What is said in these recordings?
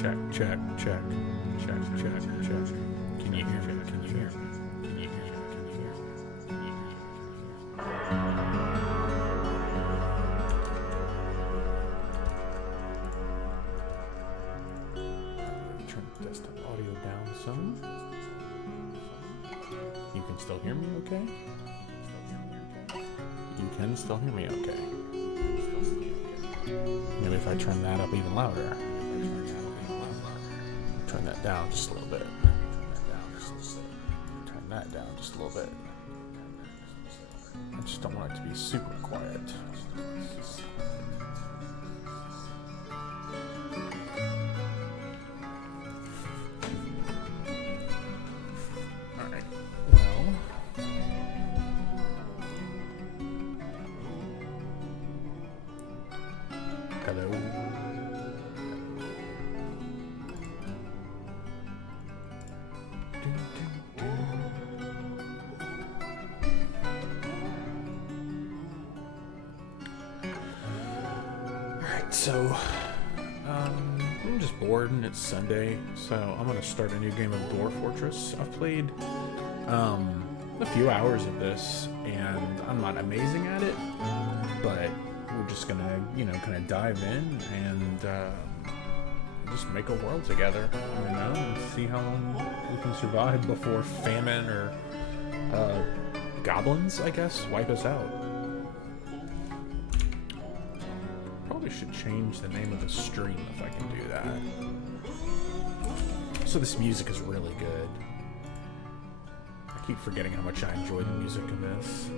Check, check, check, check, check, check. Can you hear me? Can you hear me? Can you hear me? Can you hear me? Can you hear me? Turn the desktop audio down some. You can still hear me okay? You can still hear me okay. Maybe if I turn that up even louder. Turn that down just a little bit. Turn that down just a little bit. I just don't want it to be super quiet. Alright. Well. Hello. So, I'm just bored and it's Sunday, so I'm gonna start a new game of Dwarf Fortress. I've played a few hours of this, and I'm not amazing at it, but we're just gonna, kind of dive in and just make a world together, and see how long we can survive before famine or goblins, I guess, wipe us out. Probably should change the name of the stream if I can do that. So this music is really good. I keep forgetting how much I enjoy the music in this.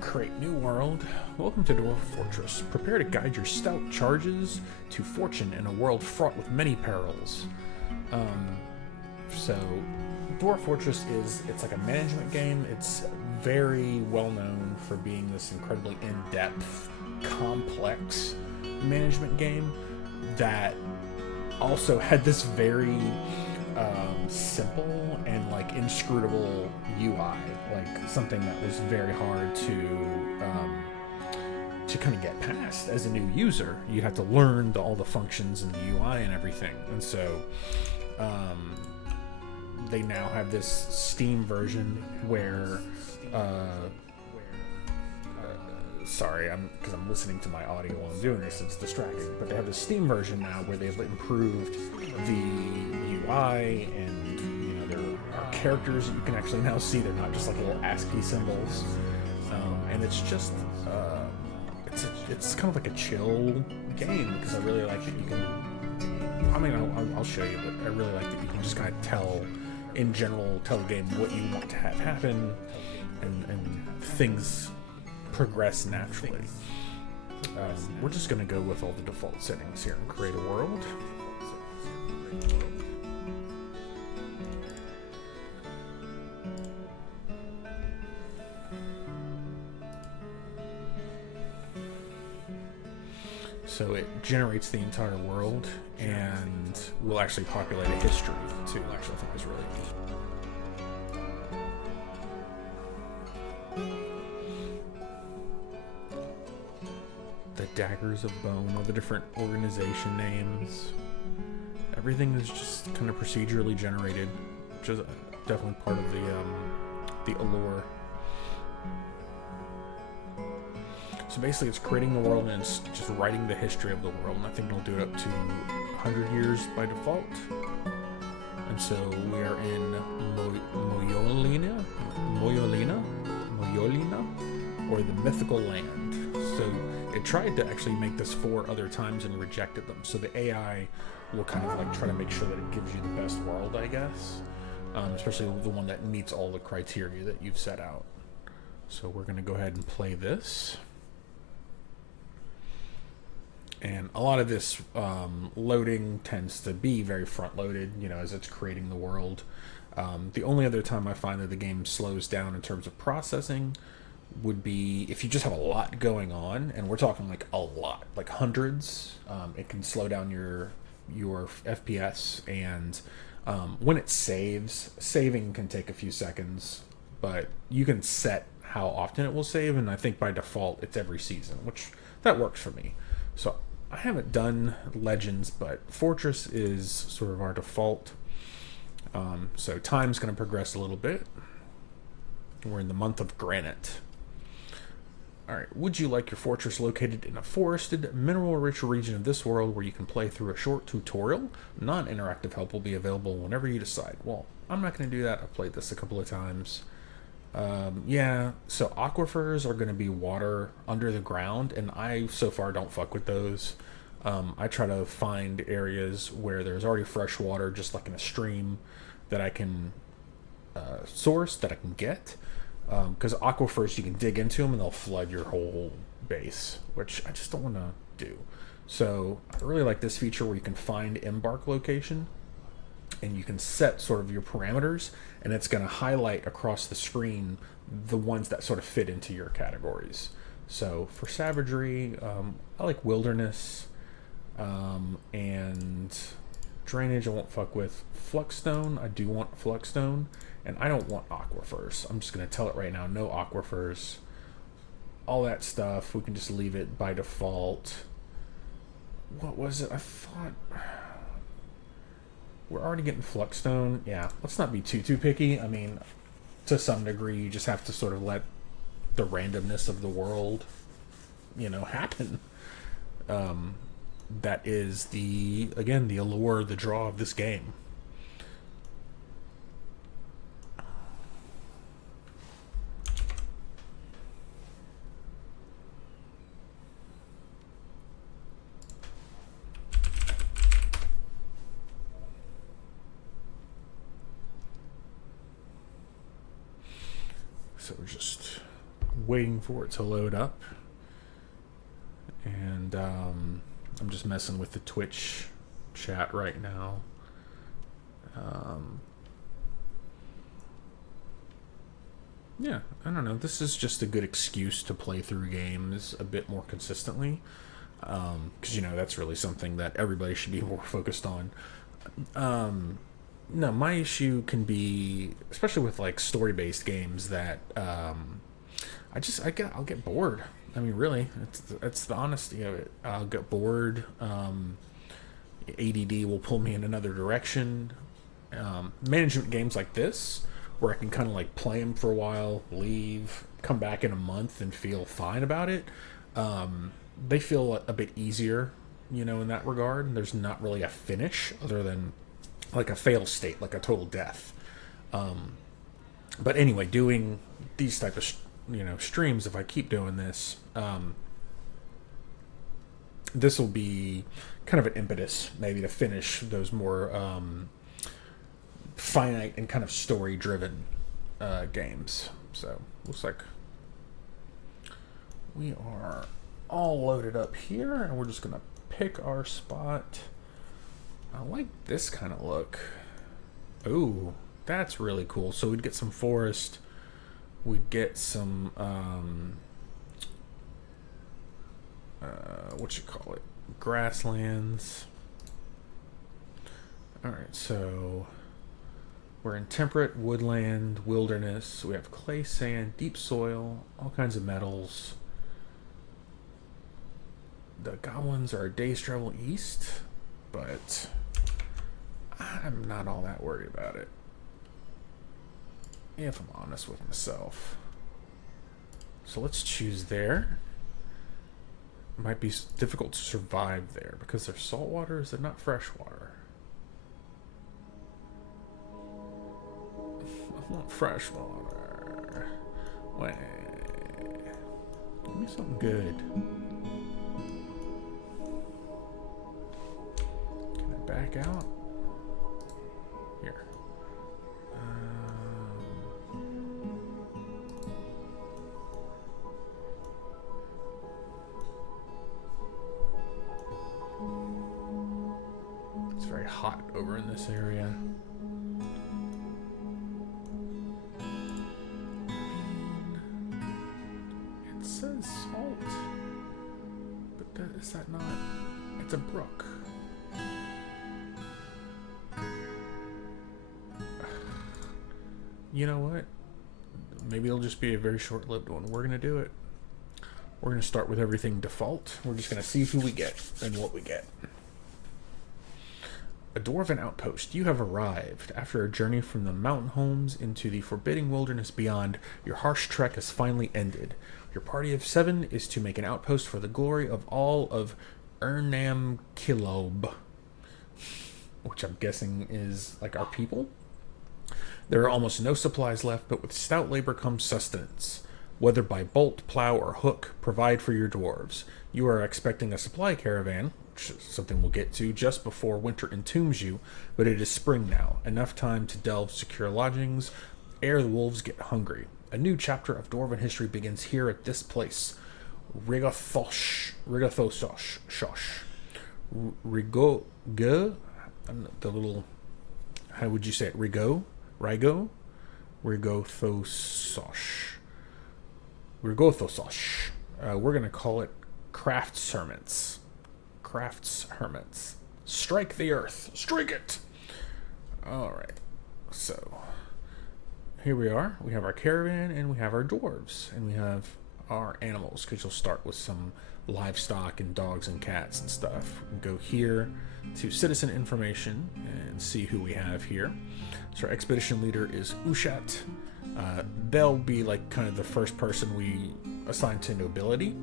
Create new world. Welcome to Dwarf Fortress. Prepare to guide your stout charges to fortune in a world fraught with many perils. So Dwarf Fortress it's like a management game. It's very well known for being this incredibly in-depth, complex management game that also had this very simple and inscrutable UI, something that was very hard to kind of get past as a new user. You have to learn all the functions in the UI and everything, and so they now have this Steam version where sorry, because I'm listening to my audio while I'm doing this, it's distracting. But they have the Steam version now where they've improved the UI, and there are characters that you can actually now see. They're not just little ASCII symbols, and it's just it's kind of like a chill game, because I really like that you can. I'll show you, but I really like that you can just kind of tell the game what you want to have happen, and things progress naturally. We're just going to go with all the default settings here and create a world. So it generates the entire world, and we'll actually populate a history too, which I think is really neat. The Daggers of Bone, all the different organization names. Everything is just kind of procedurally generated, which is definitely part of the allure. So basically it's creating the world and it's just writing the history of the world, and I think it'll do it up to 100 years by default. And so we are in Moyolina, or the mythical land. So it tried to actually make this 4 other times and rejected them. So the AI will kind of try to make sure that it gives you the best world, I guess. Especially the one that meets all the criteria that you've set out. So we're going to go ahead and play this. And a lot of this loading tends to be very front-loaded, as it's creating the world. The only other time I find that the game slows down in terms of processing would be if you just have a lot going on, and we're talking like a lot, like hundreds. It can slow down your FPS, and when it saves, saving can take a few seconds, but you can set how often it will save, and I think by default it's every season, which that works for me. So I haven't done Legends, but Fortress is sort of our default. So time's going to progress a little bit. We're in the month of Granite. Alright, would you like your fortress located in a forested, mineral-rich region of this world where you can play through a short tutorial? Non-interactive help will be available whenever you decide. Well, I'm not going to do that. I've played this a couple of times. Yeah, so aquifers are going to be water under the ground, and I so far don't fuck with those. I try to find areas where there's already fresh water, just like in a stream, that I can source, that I can get. Because aquifers, you can dig into them and they'll flood your whole base, which I just don't want to do. So I really like this feature where you can find embark location and you can set sort of your parameters, and it's going to highlight across the screen the ones that sort of fit into your categories. So for savagery, I like wilderness, and drainage I won't fuck with. Fluxstone, I do want fluxstone. And I don't want aquifers. I'm just going to tell it right now. No aquifers. All that stuff, we can just leave it by default. What was it? I thought... We're already getting fluxstone. Yeah, let's not be too picky. I mean, to some degree, you just have to sort of let the randomness of the world, happen. That is the allure, the draw of this game. So we're just waiting for it to load up. And I'm just messing with the Twitch chat right now. Yeah, I don't know. This is just a good excuse to play through games a bit more consistently. Because, that's really something that everybody should be more focused on. No, my issue can be, especially with like story-based games, that I'll get bored. I mean, really, it's the honesty of it. I'll get bored. ADD will pull me in another direction. Management games like this, where I can kind of like play them for a while, leave, come back in a month, and feel fine about it. They feel a bit easier, in that regard. And there's not really a finish other than like a fail state, like a total death. But anyway, doing these type of streams, if I keep doing this, this will be kind of an impetus maybe to finish those more finite and kind of story driven games. So looks like we are all loaded up here, and we're just gonna pick our spot. I like this kind of look. Ooh, that's really cool. So we'd get some forest. We'd get some, grasslands. Alright, so we're in temperate, woodland, wilderness. We have clay, sand, deep soil, all kinds of metals. The goblins are a day's travel east, but I'm not all that worried about it, if I'm honest with myself. So let's choose there. It might be difficult to survive there because they're saltwater. Is it not freshwater? I want freshwater. Wait, give me something good. Can I back out? Here. It's very hot over in this area. is that not? It's a brook. You know what? Maybe it'll just be a very short-lived one. We're going to do it. We're going to start with everything default. We're just going to see who we get and what we get. A dwarven outpost. You have arrived. After a journey from the mountain homes into the forbidding wilderness beyond, your harsh trek has finally ended. Your party of 7 is to make an outpost for the glory of all of Ernam Kilob, which I'm guessing is like our people. There are almost no supplies left, but with stout labor comes sustenance. Whether by bolt, plow, or hook, provide for your dwarves. You are expecting a supply caravan, which is something we'll get to, just before winter entombs you, but it is spring now. Enough time to delve secure lodgings, ere the wolves get hungry. A new chapter of dwarven history begins here at this place. Rigathosh. The little, how would you say it? Rigothososh. We're going to call it Craftshermits. Craftshermits. Strike the earth. Strike it! Alright. So, here we are. We have our caravan, and we have our dwarves. And we have our animals, because you'll start with some livestock and dogs and cats and stuff. We can go here to citizen information and see who we have here. So our expedition leader is Ushat. They'll be like kind of the first person we assign to nobility.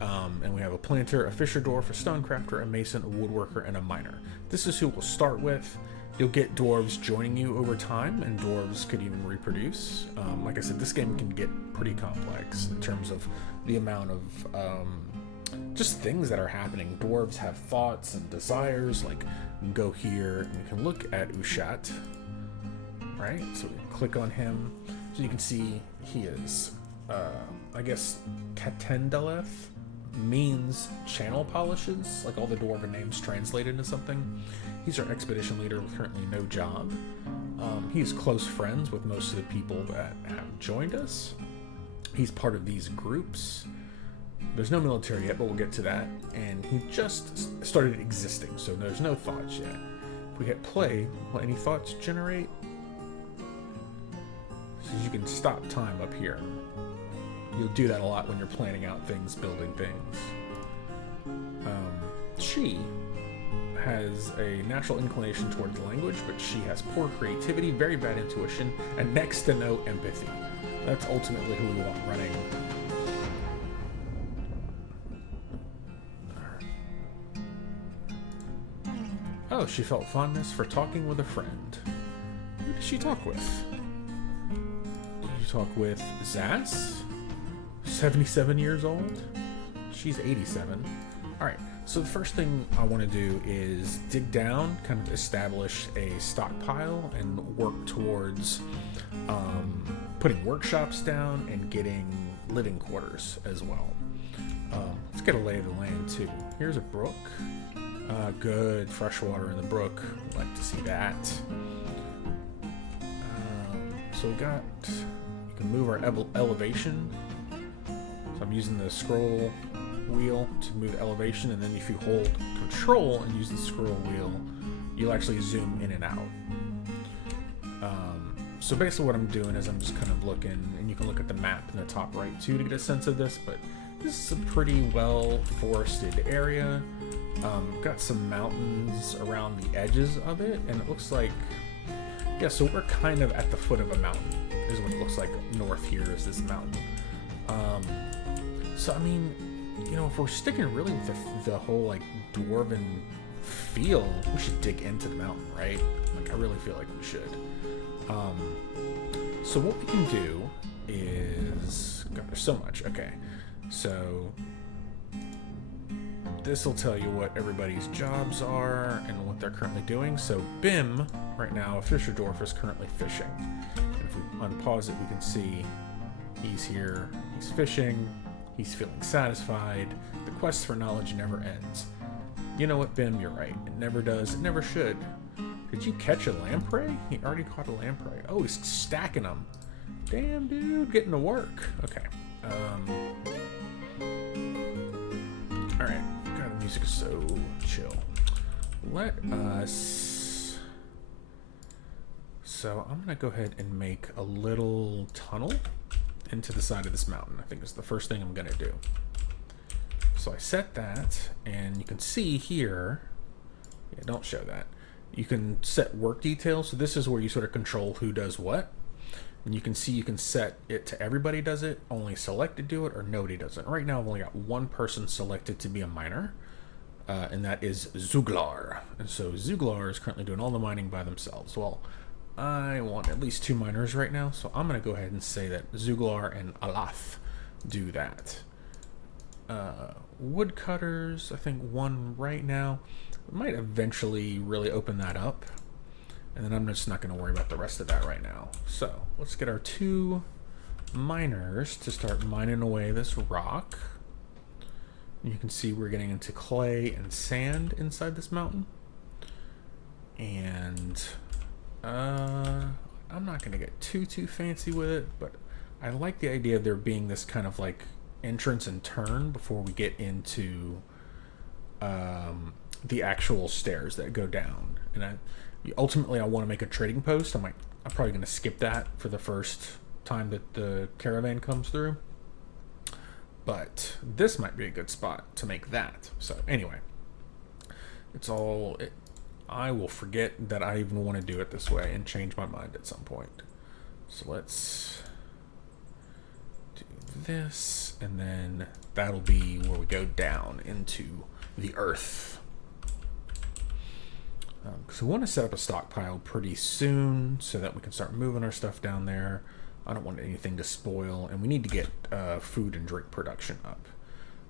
And we have a planter, a fisher dwarf, a stonecrafter, a mason, a woodworker, and a miner. This is who we'll start with. You'll get dwarves joining you over time, and dwarves could even reproduce. Like I said, this game can get pretty complex in terms of the amount of just things that are happening. Dwarves have thoughts and desires. Like, we can go here, and we can look at Ushat, right? So we can click on him. So you can see he is, I guess, Katendaleth means channel polishes, like all the dwarven names translated into something. He's our expedition leader with currently no job. He's close friends with most of the people that have joined us. He's part of these groups. There's no military yet, but we'll get to that. And he just started existing, so there's no thoughts yet. If we hit play, will any thoughts generate? So you can stop time up here. You'll do that a lot when you're planning out things, building things. She has a natural inclination towards language, but she has poor creativity, very bad intuition, and next to no empathy. That's ultimately who we want running. Oh, she felt fondness for talking with a friend. Who did she talk with? Did you talk with Zaz? 77 years old? She's 87. Alright, so the first thing I want to do is dig down, kind of establish a stockpile, and work towards putting workshops down and getting living quarters as well. Let's get a lay of the land too. Here's a brook. Good fresh water in the brook. I'd like to see that. So we got, you can move our elevation. So I'm using the scroll wheel to move elevation, and then if you hold control and use the scroll wheel, you'll actually zoom in and out. So basically what I'm doing is I'm just kind of looking, and you can look at the map in the top right too to get a sense of this, but this is a pretty well forested area. Got some mountains around the edges of it, and it looks like, yeah, so we're kind of at the foot of a mountain, is what it looks like. North here is this mountain. So I mean, you know, if we're sticking really with the whole like dwarven feel, we should dig into the mountain, right? Like, I really feel like we should. So what we can do is, God, there's so much. Okay, so this will tell you what everybody's jobs are and what they're currently doing. So Bim, right now, a fisher dwarf, is currently fishing. And if we unpause it, we can see he's here, he's fishing, he's feeling satisfied. The quest for knowledge never ends. You know what, Bim, you're right. It never does, it never should. Did you catch a lamprey? He already caught a lamprey. Oh, he's stacking them. Damn, dude, getting to work. Okay. Alright, gotta music is so chill. Let us... So I'm going to go ahead and make a little tunnel into the side of this mountain. I think is the first thing I'm going to do. So I set that, and you can see here... Yeah, don't show that. You can set work details. So this is where you sort of control who does what. And you can see you can set it to everybody does it, only selected do it, or nobody does it. Right now I've only got one person selected to be a miner, and that is Zuglar. And so Zuglar is currently doing all the mining by themselves. Well, I want at least 2 miners right now, so I'm going to go ahead and say that Zuglar and Alaf do that. Woodcutters, I think 1 right now. We might eventually really open that up. And then I'm just not going to worry about the rest of that right now. So let's get our 2 miners to start mining away this rock. And you can see we're getting into clay and sand inside this mountain. And I'm not going to get too fancy with it, but I like the idea of there being this kind of like entrance and turn before we get into the actual stairs that go down. And ultimately I want to make a trading post. I'm probably going to skip that for the first time that the caravan comes through, but this might be a good spot to make that. So anyway, I will forget that I even want to do it this way and change my mind at some point. So let's do this, and then that'll be where we go down into the earth. Because we want to set up a stockpile pretty soon so that we can start moving our stuff down there. I don't want anything to spoil, and we need to get food and drink production up.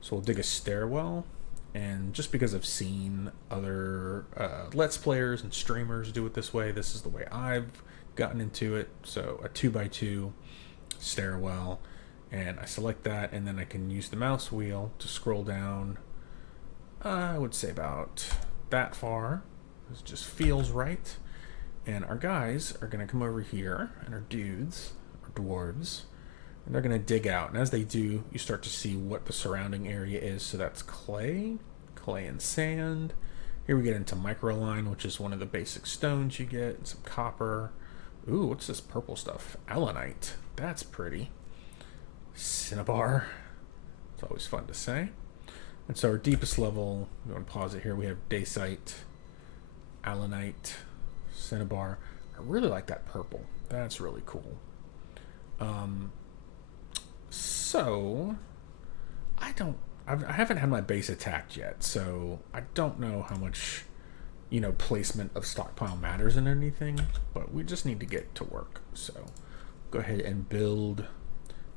So we'll dig a stairwell, and just because I've seen other Let's Players and streamers do it this way, this is the way I've gotten into it. So a 2x2 stairwell, and I select that, and then I can use the mouse wheel to scroll down, I would say about that far. It just feels right. And our guys are going to come over here, and our dudes, our dwarves, and they're going to dig out. And as they do, you start to see what the surrounding area is. So that's clay and sand. Here we get into microline, which is one of the basic stones you get, and some copper. Ooh, what's this purple stuff? Allanite. That's pretty. Cinnabar. It's always fun to say. And so our deepest level, I'm going to pause it here. We have dacite, allanite, cinnabar. I really like that purple. That's really cool. So I haven't had my base attacked yet, so I don't know how much, placement of stockpile matters in anything, but we just need to get to work. So go ahead and build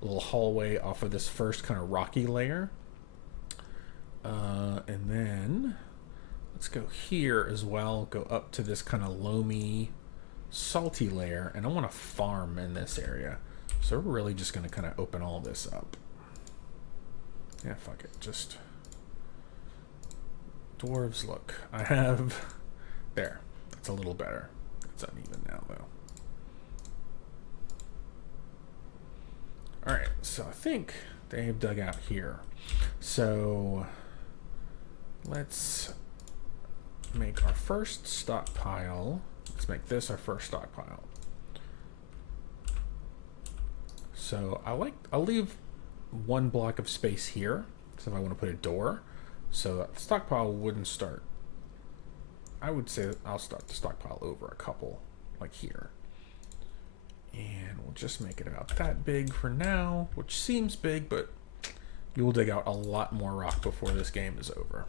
a little hallway off of this first kind of rocky layer. And then let's go here as well, go up to this kind of loamy, salty layer, and I want to farm in this area. So we're really just going to kind of open all this up. Yeah, fuck it. Just dwarves, look. I have... There. That's a little better. It's uneven now, though. Alright, so I think they have dug out here. So let's make our first stockpile. Let's make this our first stockpile. So I'll leave one block of space here, so if I want to put a door, so that the stockpile wouldn't start. I would say I'll start the stockpile over a couple, like here. And we'll just make it about that big for now, which seems big, but you will dig out a lot more rock before this game is over.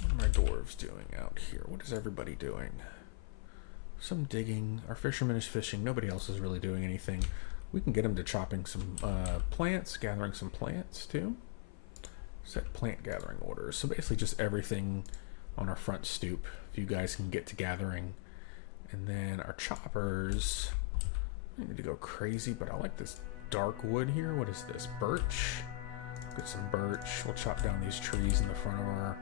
What are my dwarves doing out here? What is everybody doing? Some digging. Our fisherman is fishing. Nobody else is really doing anything. We can get them to chopping some plants, gathering some plants too. Set plant gathering orders. So basically just everything on our front stoop. If you guys can get to gathering. And then our choppers. I need to go crazy, but I like this dark wood here. What is this? Birch. Get some birch. We'll chop down these trees in the front of our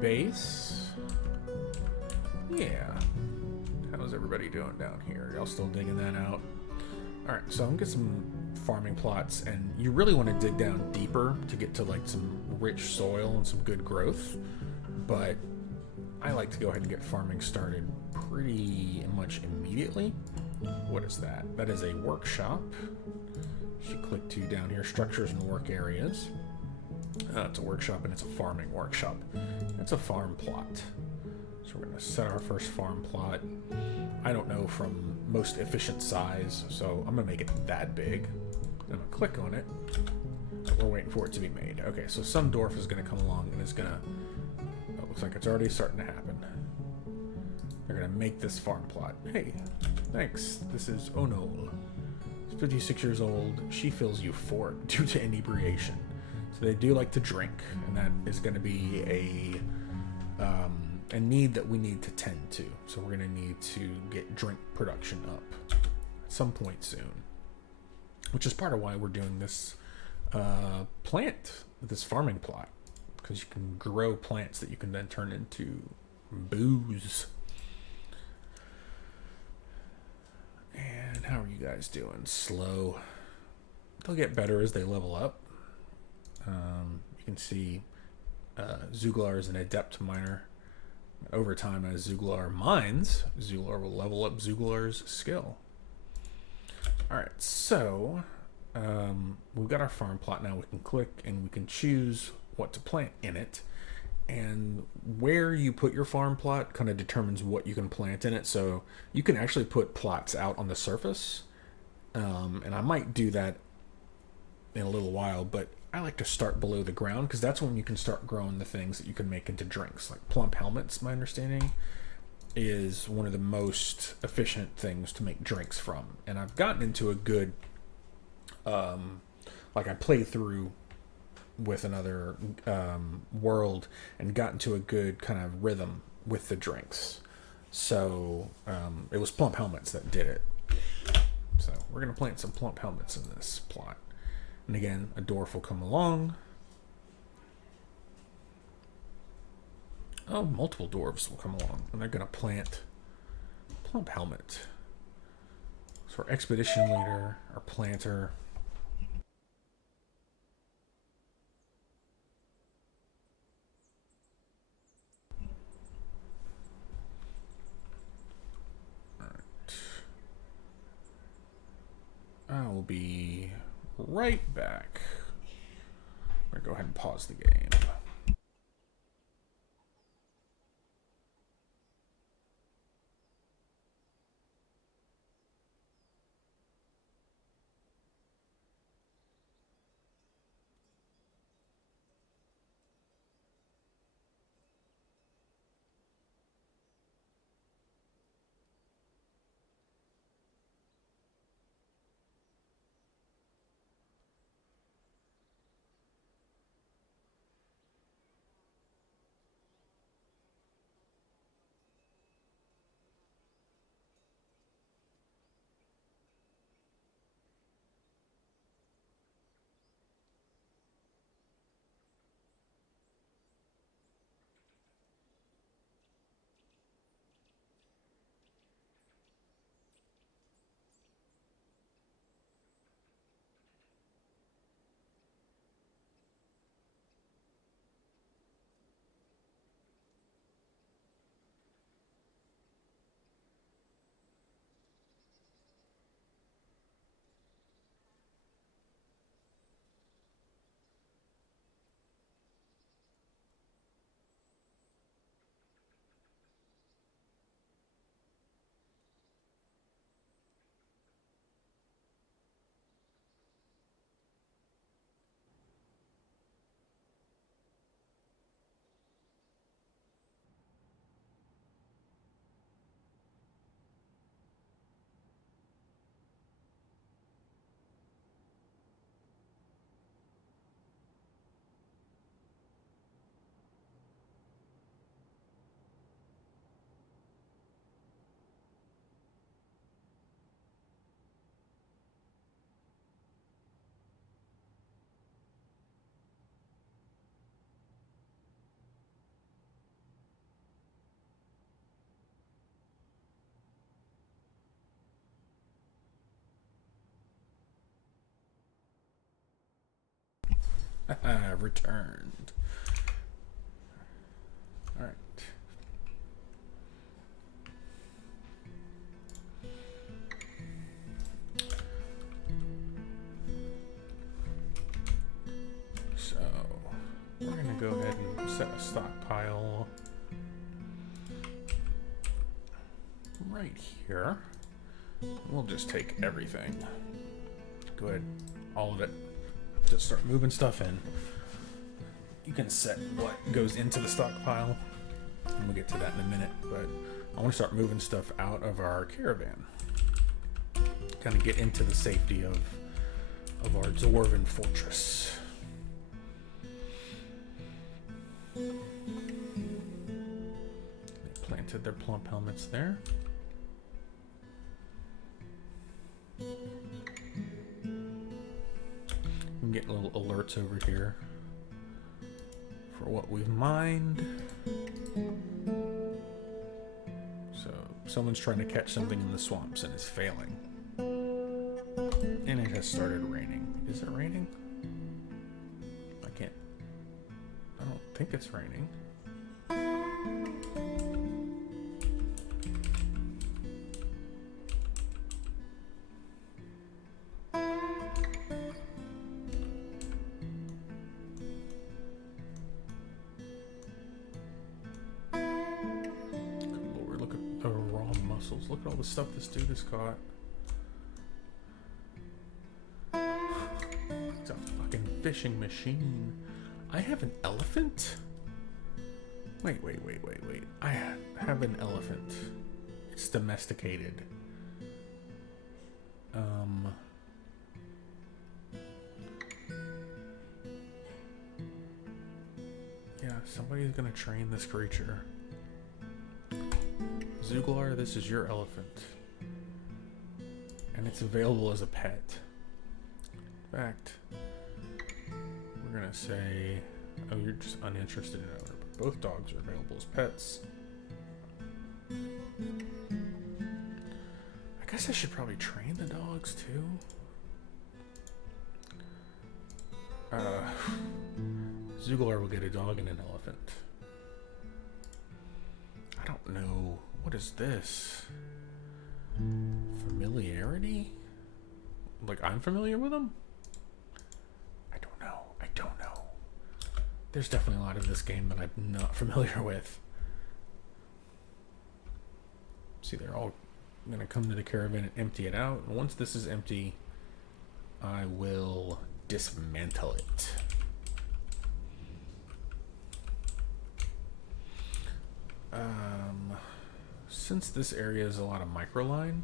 base. Yeah. How's everybody doing down here? Y'all still digging that out? Alright, so I'm gonna get some farming plots, and you really want to dig down deeper to get to like some rich soil and some good growth, but I like to go ahead and get farming started pretty much immediately. What is that? That is a workshop. You click to down here, structures and work areas. It's a workshop and it's a farming workshop. It's a farm plot. So we're going to set our first farm plot. I don't know from most efficient size, so I'm going to make it that big. I'm going to click on it. We're waiting for it to be made. Okay, so some dwarf is going to come along and it's going to... It looks like it's already starting to happen. They're going to make this farm plot. Hey, thanks. This is Onol. She's 56 years old. She feels euphoric due to inebriation. So they do like to drink, and that is going to be a need that we need to tend to. So we're going to need to get drink production up at some point soon, which is part of why we're doing this this farming plot, because you can grow plants that you can then turn into booze. And how are you guys doing? Slow. They'll get better as they level up. You can see Zuglar is an adept miner. Over time, as Zuglar mines, Zuglar will level up Zuglar's skill. Alright, so we've got our farm plot now. We can click and we can choose what to plant in it. And where you put your farm plot kind of determines what you can plant in it. So you can actually put plots out on the surface. And I might do that in a little while, but I like to start below the ground because that's when you can start growing the things that you can make into drinks. Like plump helmets, my understanding, is one of the most efficient things to make drinks from. And I've gotten into a good, like I played through with another world and got into a good kind of rhythm with the drinks. So it was plump helmets that did it. So we're going to plant some plump helmets in this plot. And again, a dwarf will come along. Oh, multiple dwarves will come along. And they're going to plant plump helmet. So our expedition leader, our planter. Alright. I will be right back. I'm going to go ahead and pause the game. Returned. Alright. So, we're going to go ahead and set a stockpile right here. We'll just take everything. Go ahead, all of it. Just start moving stuff in. You can set what goes into the stockpile, and we'll get to that in a minute, but I want to start moving stuff out of our caravan. Kind of get into the safety of our dwarven fortress. They planted their plump helmets there. I'm getting little alerts over here for what we've mined. So someone's trying to catch something in the swamps and is failing. And it has started raining. Is it raining? I don't think it's raining. Look at all the stuff this dude has caught. It's a fucking fishing machine. I have an elephant? Wait. I have an elephant. It's domesticated. Yeah, somebody's gonna train this creature. Zuglar, this is your elephant. And it's available as a pet. In fact, we're gonna say, oh, you're just uninterested in owner, but both dogs are available as pets. I guess I should probably train the dogs too. Zuglar will get a dog and an elephant. I don't know. What is this? Familiarity? Like I'm familiar with them? I don't know. There's definitely a lot of this game that I'm not familiar with. See, they're all gonna come to the caravan and empty it out. And once this is empty, I will dismantle it. Since this area is a lot of microline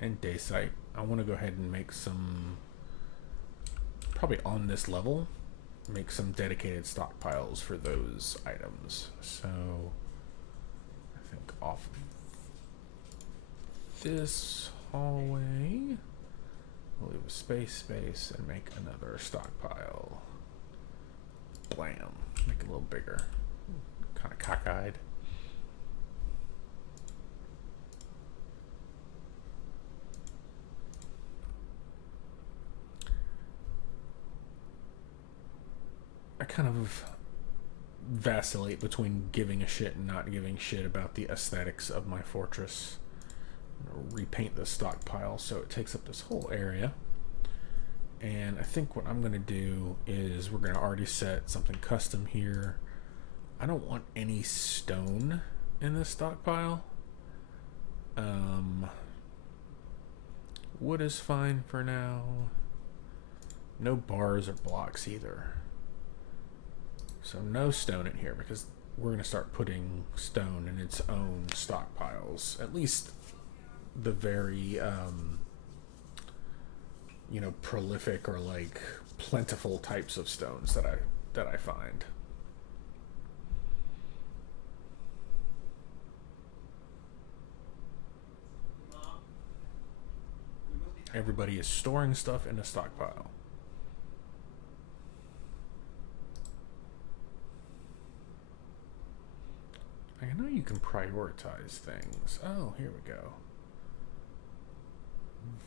and daysite, I want to go ahead and make some, probably on this level, make some dedicated stockpiles for those items. So I think off this hallway, we'll leave a space, and make another stockpile. Blam. Make it a little bigger. Kind of cockeyed. I kind of vacillate between giving a shit and not giving shit about the aesthetics of my fortress. I'm gonna repaint the stockpile so it takes up this whole area. And I think what I'm going to do is we're going to already set something custom here. I don't want any stone in this stockpile. Wood is fine for now. No bars or blocks either. So no stone in here because we're going to start putting stone in its own stockpiles. At least the very, you know, prolific or like plentiful types of stones that I find. Everybody is storing stuff in a stockpile. I know you can prioritize things. Oh, here we go.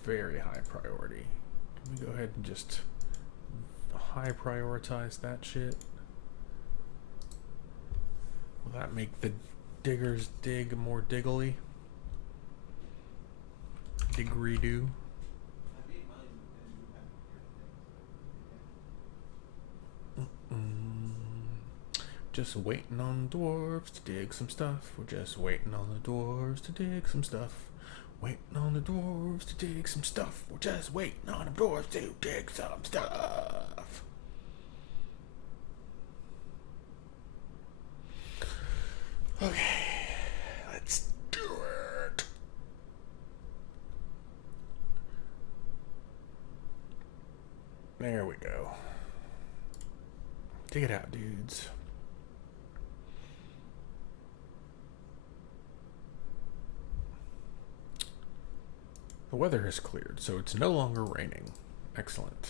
Very high priority. Can we go ahead and just high prioritize that shit. Will that make the diggers dig more diggly? Diggery-doo. Just waiting on the dwarves to dig some stuff. We're just waiting on the dwarves to dig some stuff. Waiting on the dwarves to dig some stuff. We're just waiting on the dwarves to dig some stuff. Okay, let's do it. There we go. Dig it out, dudes. The weather has cleared, so it's no longer raining. Excellent.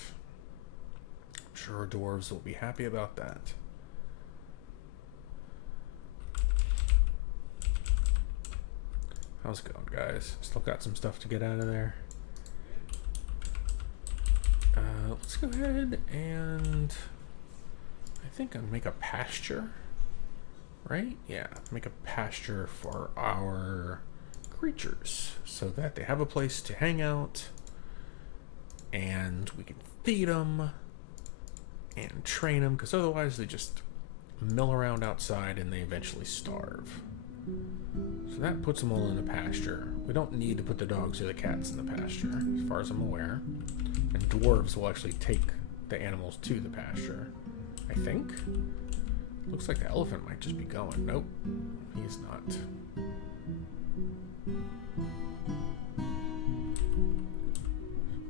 I'm sure our dwarves will be happy about that. How's it going, guys? Still got some stuff to get out of there. Let's go ahead and I think I'll make a pasture, right? Yeah, make a pasture for our creatures so that they have a place to hang out and we can feed them and train them, because otherwise they just mill around outside and they eventually starve. So that puts them all in the pasture. We don't need to put the dogs or the cats in the pasture, as far as I'm aware. And dwarves will actually take the animals to the pasture, I think. Looks like the elephant might just be going. Nope, he's not.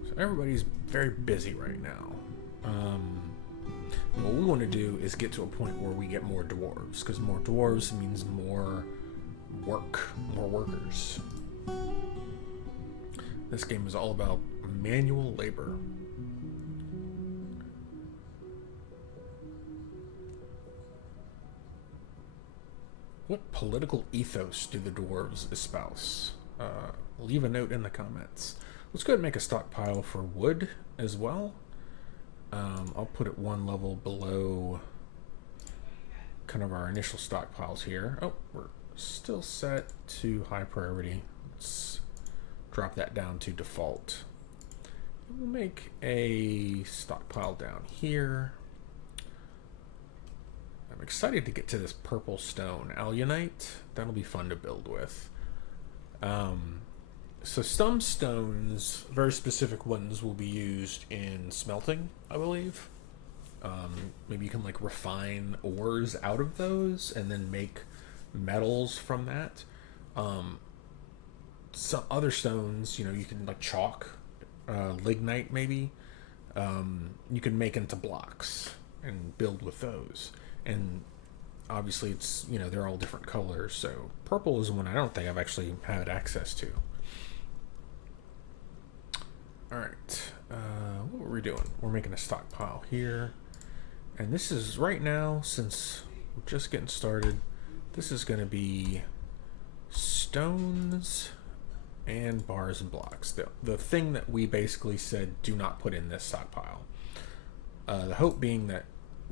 So everybody's very busy right now. What we want to do is get to a point where we get more dwarves, because more dwarves means more work, more workers. This game is all about manual labor. What political ethos do the dwarves espouse? Leave a note in the comments. Let's go ahead and make a stockpile for wood as well. I'll put it one level below kind of our initial stockpiles here. Oh, we're still set to high priority. Let's drop that down to default. We'll make a stockpile down here. I'm excited to get to this purple stone alunite. That'll be fun to build with. So some stones, very specific ones, will be used in smelting, I believe. Maybe you can like refine ores out of those and then make metals from that. Some other stones, you know, you can like chalk, lignite maybe. You can make into blocks and build with those. And obviously it's, you know, they're all different colors. So purple is one I don't think I've actually had access to. All right, what were we doing? We're making a stockpile here. And this is right now, since we're just getting started, this is going to be stones and bars and blocks. The thing that we basically said do not put in this stockpile. The hope being that,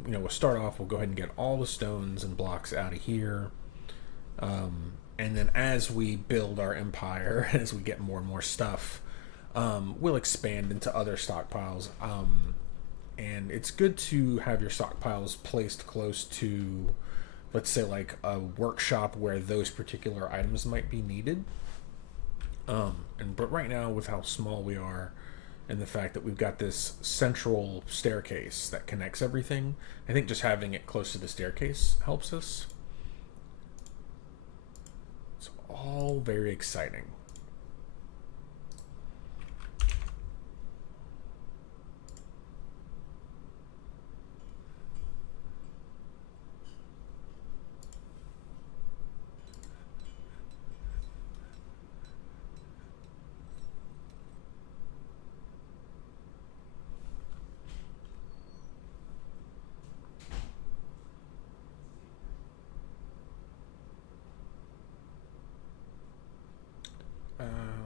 you know, we'll start off, we'll go ahead and get all the stones and blocks out of here. And then as we build our empire, as we get more and more stuff, we'll expand into other stockpiles. And it's good to have your stockpiles placed close to, let's say, like a workshop where those particular items might be needed. But right now, with how small we are and the fact that we've got this central staircase that connects everything, I think just having it close to the staircase helps us. It's all very exciting.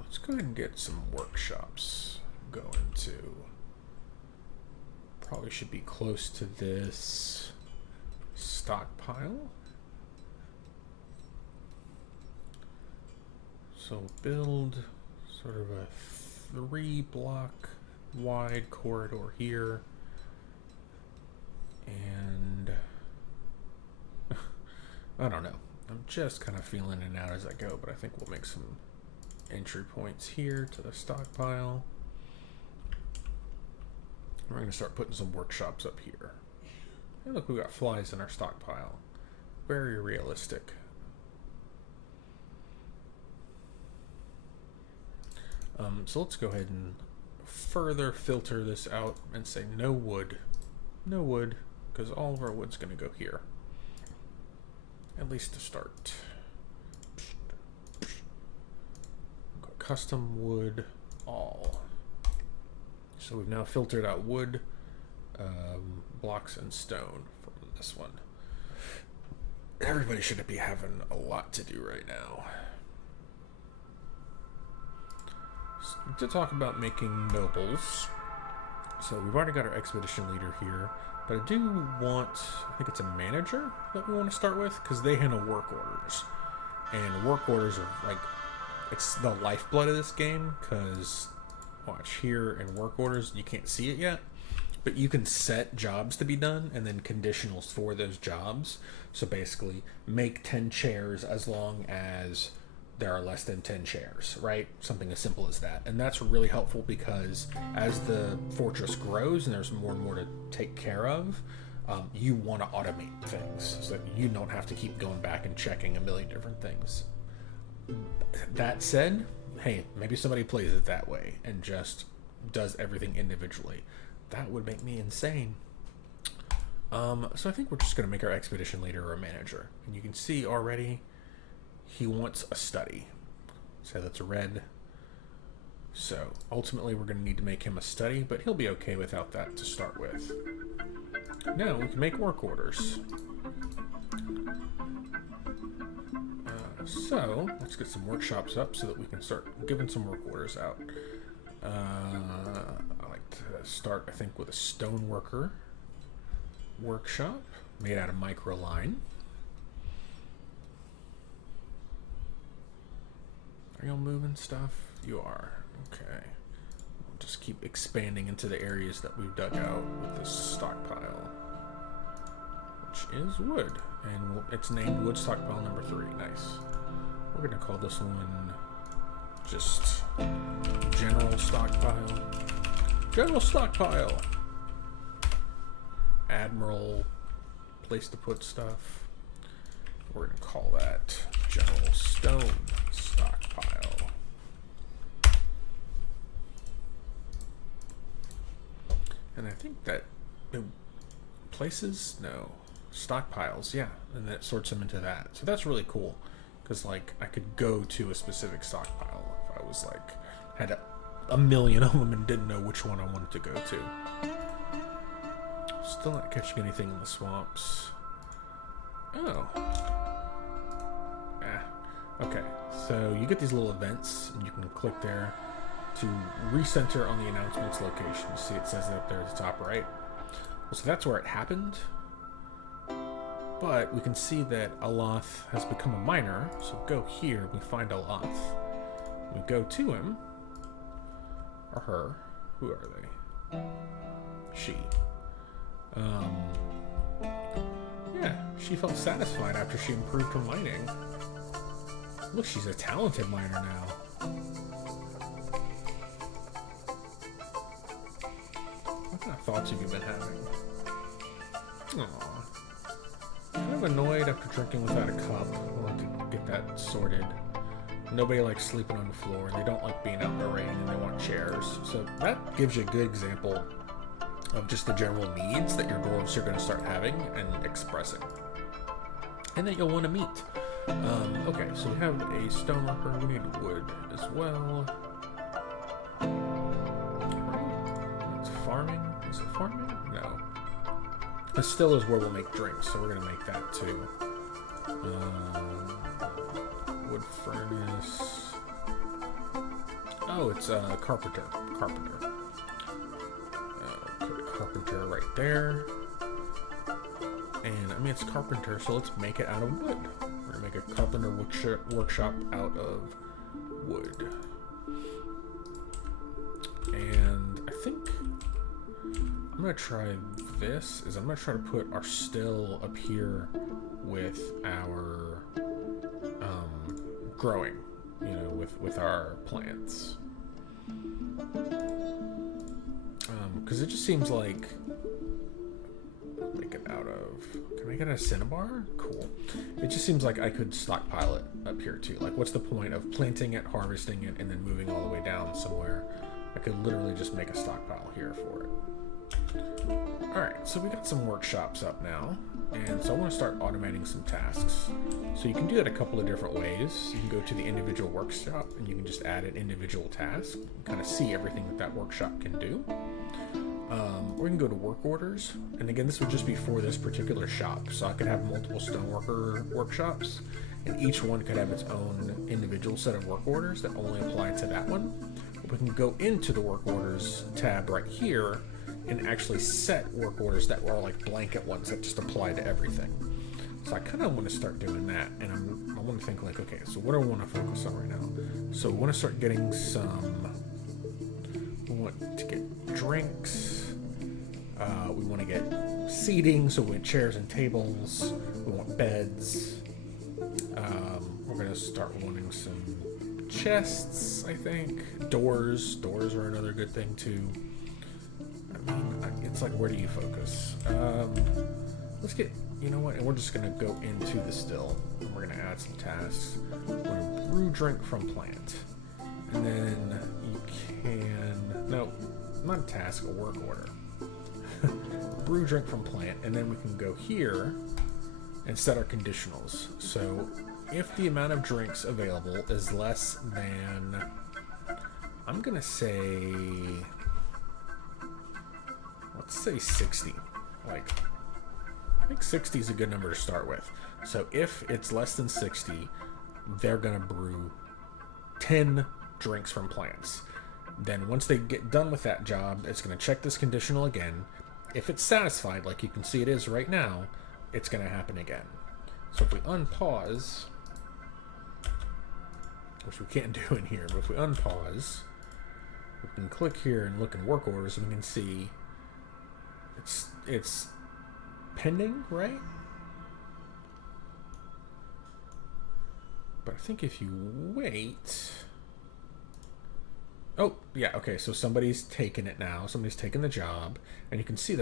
Let's go ahead and get some workshops going too. probably should be close to this stockpile. So build sort of a 3-block wide corridor here. And I don't know. I'm just kind of feeling it out as I go, but I think we'll make some entry points here to the stockpile. We're going to start putting some workshops up here. Hey, look, we got flies in our stockpile. Very realistic. So let's go ahead and further filter this out and say no wood. No wood, because all of our wood's going to go here. At least to start. Go custom wood all. So we've now filtered out wood, blocks, and stone from this one. Everybody should be having a lot to do right now. So to talk about making nobles. So we've already got our expedition leader here, but I do want, I think it's a manager that we want to start with, because they handle work orders. And work orders are like, it's the lifeblood of this game, because watch here in work orders, you can't see it yet, but you can set jobs to be done and then conditionals for those jobs. So basically, make 10 chairs as long as there are less than 10 chairs, right? Something as simple as that. And that's really helpful because as the fortress grows and there's more and more to take care of, you want to automate things so that you don't have to keep going back and checking a million different things. That said, hey, maybe somebody plays it that way and just does everything individually. That would make me insane. So I think we're just going to make our expedition leader a manager. And you can see already he wants a study. So that's a red. So ultimately we're going to need to make him a study, but he'll be okay without that to start with. Now we can make work orders. So let's get some workshops up so that we can start giving some work orders out. I like to start, I think, with a stoneworker workshop made out of microline. Are y'all moving stuff? You are. Okay. We'll just keep expanding into the areas that we've dug out with this stockpile, which is wood. And it's named wood stockpile number 3. Nice. We're going to call this one just general stockpile. General stockpile. Admiral place to put stuff. We're going to call that general stone stockpile. And I think that places, no, stockpiles, yeah, and that sorts them into that. So that's really cool, because like I could go to a specific stockpile if I was like had a million of them and didn't know which one I wanted to go to. Still not catching anything in the swamps. Oh. Okay, so you get these little events, and you can click there to recenter on the announcement's location. You see it says it up there at the top right. Well, so that's where it happened. But we can see that Aloth has become a miner. So go here, we find Aloth. We go to him. Or her. Who are they? She. Yeah, she felt satisfied after she improved her mining. Look, she's a talented miner now. What kind of thoughts have you been having? Aww. Kind of annoyed after drinking without a cup. I want to get that sorted. Nobody likes sleeping on the floor, and they don't like being out in the rain, and they want chairs. So that gives you a good example of just the general needs that your dwarves are going to start having and expressing. And that you'll want to meet. Okay, so we have a stoneworker. We need wood as well. It's farming. Is it farming? No. This still is where we'll make drinks, so we're going to make that too. Wood furnace. Oh, it's carpenter. Carpenter. Put carpenter carpenter right there. And I mean, it's carpenter, so let's make it out of wood. We're gonna make a carpenter workshop out of wood. And I think I'm gonna try this. I'm gonna try to put our still up here with our growing, you know, with our plants. Because it just seems like, make it out of, can I make it out of cinnabar? Cool. It just seems like I could stockpile it up here too. Like, what's the point of planting it, harvesting it, and then moving all the way down somewhere? I could literally just make a stockpile here for it. Alright, so we got some workshops up now, and so I want to start automating some tasks. So you can do that a couple of different ways. You can go to the individual workshop, and you can just add an individual task, and kind of see everything that workshop can do. Or you can go to work orders, and again, this would just be for this particular shop, so I could have multiple stoneworker workshops, and each one could have its own individual set of work orders that only apply to that one. We can go into the work orders tab right here and actually set work orders that were like blanket ones that just apply to everything. So I kind of want to start doing that, and I want to think like, okay, so what do I want to focus on right now? So we want to start getting some, we want to get drinks, we want to get seating, so we want chairs and tables, we want beds, we're going to start wanting some chests, I think. Doors are another good thing too. I mean, it's like, where do you focus? Let's get, you know what, and we're just going to go into the still, and we're going to add some tasks. We're going to brew drink from plant, and then you can, no, not a task, a work order. Brew drink from plant, and then we can go here and set our conditionals. So if the amount of drinks available is less than, I'm gonna say, let's say 60. Like, I think 60 is a good number to start with. So if it's less than 60, they're gonna brew 10 drinks from plants. Then once they get done with that job, it's gonna check this conditional again. If it's satisfied, like you can see it is right now, it's gonna happen again. So if we unpause, which we can't do in here, but if we unpause, we can click here and look in work orders, and we can see it's pending, right? But I think if you wait, oh yeah, okay, so somebody's taking it now. Somebody's taking the job, and you can see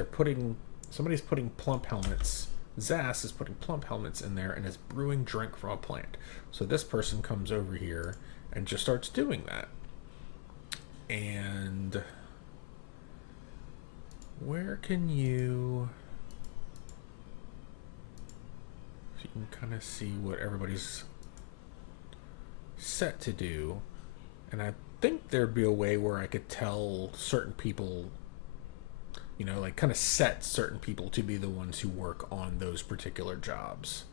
somebody's putting plump helmets. Zas is putting plump helmets in there and is brewing drink from a plant. So this person comes over here and just starts doing that. And where can you can kind of see what everybody's set to do. And I think there'd be a way where I could tell certain people, you know, like kind of set certain people to be the ones who work on those particular jobs,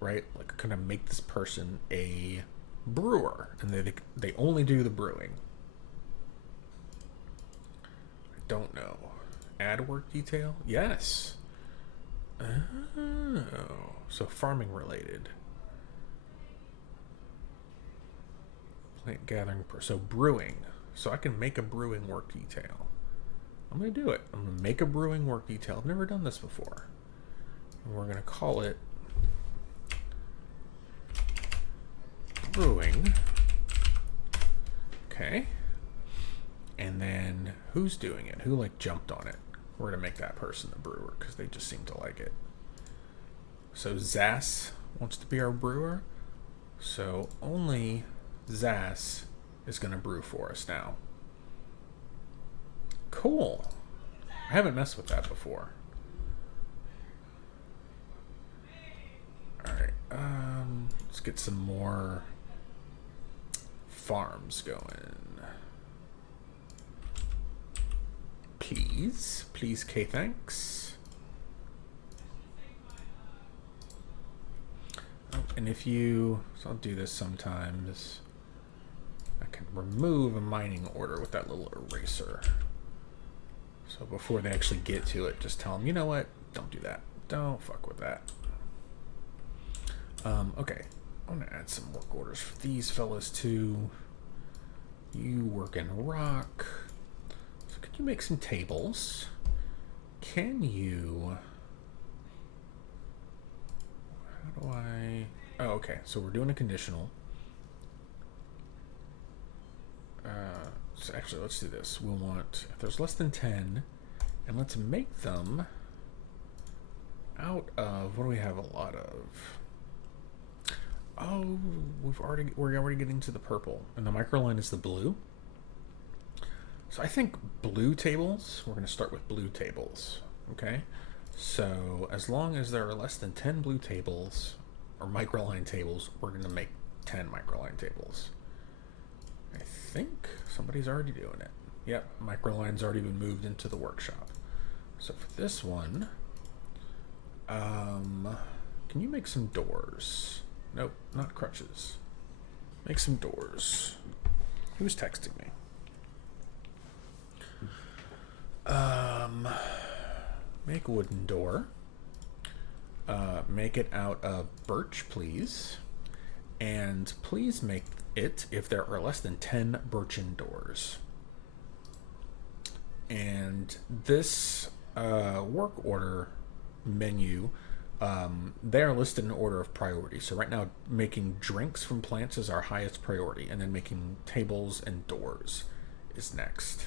right? Like kind of make this person a brewer, and they only do the brewing. I don't know. Add work detail? Yes. Oh, so farming related. Plant gathering, so brewing. So I can make a brewing work detail. I'm going to do it. I'm going to make a brewing work detail. I've never done this before. And we're going to call it brewing. Okay. And then who's doing it? Who like jumped on it? We're going to make that person the brewer because they just seem to like it. So Zas wants to be our brewer. So only Zas is going to brew for us now. Cool. I haven't messed with that before. Alright, let's get some more farms going. Please. Please, K, thanks. Oh, and if you... So I'll do this sometimes. I can remove a mining order with that little eraser. So before they actually get to it, just tell them, you know what? Don't do that. Don't fuck with that. Okay. I'm going to add some work orders for these fellas too. You work in rock. So could you make some tables? Can you... How do I... Oh, okay. So we're doing a conditional. So actually, let's do this. We'll want... If there's less than 10, and let's make them out of... What do we have a lot of? Oh, we're already getting to the purple, and the microline is the blue. So I think blue tables. We're going to start with blue tables. Okay. So as long as there are less than 10 blue tables or microline tables, we're going to make 10 microline tables. I think somebody's already doing it. Yep, microline's already been moved into the workshop. So for this one, can you make some doors? Nope, not crutches. Make some doors. Who's texting me? Make a wooden door. Make it out of birch, please. And please make it if there are less than 10 birchen doors. And this work order menu, they are listed in order of priority. So right now, making drinks from plants is our highest priority, and then making tables and doors is next.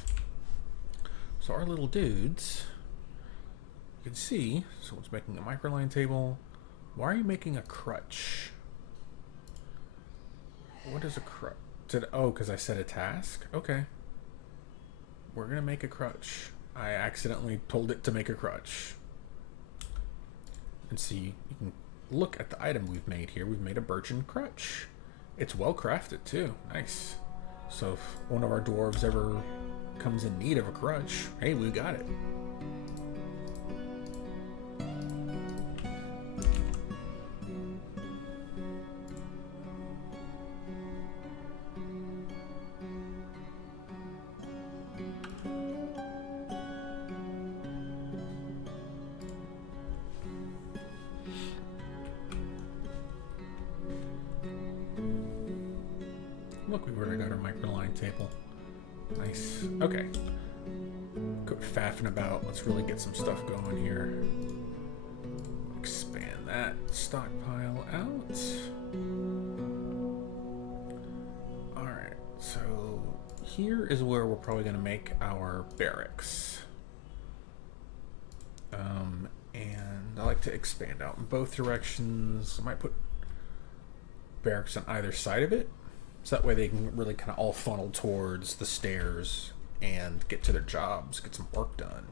So our little dudes, you can see, someone's making a microline table. Why are you making a crutch? What is a crutch? Oh, because I set a task? Okay. We're going to make a crutch. I accidentally told it to make a crutch. And see, you can look at the item we've made here. We've made a birchen crutch. It's well crafted too. Nice. So if one of our dwarves ever comes in need of a crutch, hey, we got it. Look, we've already got our microline table. Nice. Okay. Quit faffing about. Let's really get some stuff going here. Expand that stockpile out. Alright, so here is where we're probably going to make our barracks. And I like to expand out in both directions. I might put barracks on either side of it. So that way they can really kind of all funnel towards the stairs and get to their jobs, get some work done.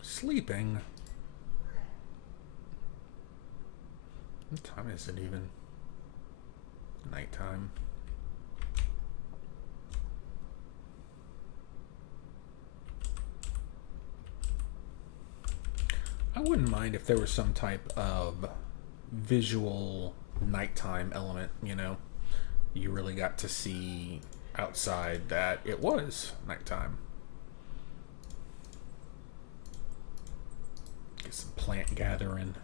Sleeping? What time is it even? Nighttime. I wouldn't mind if there was some type of visual nighttime element, you know? You really got to see outside that it was nighttime. Get some plant gathering.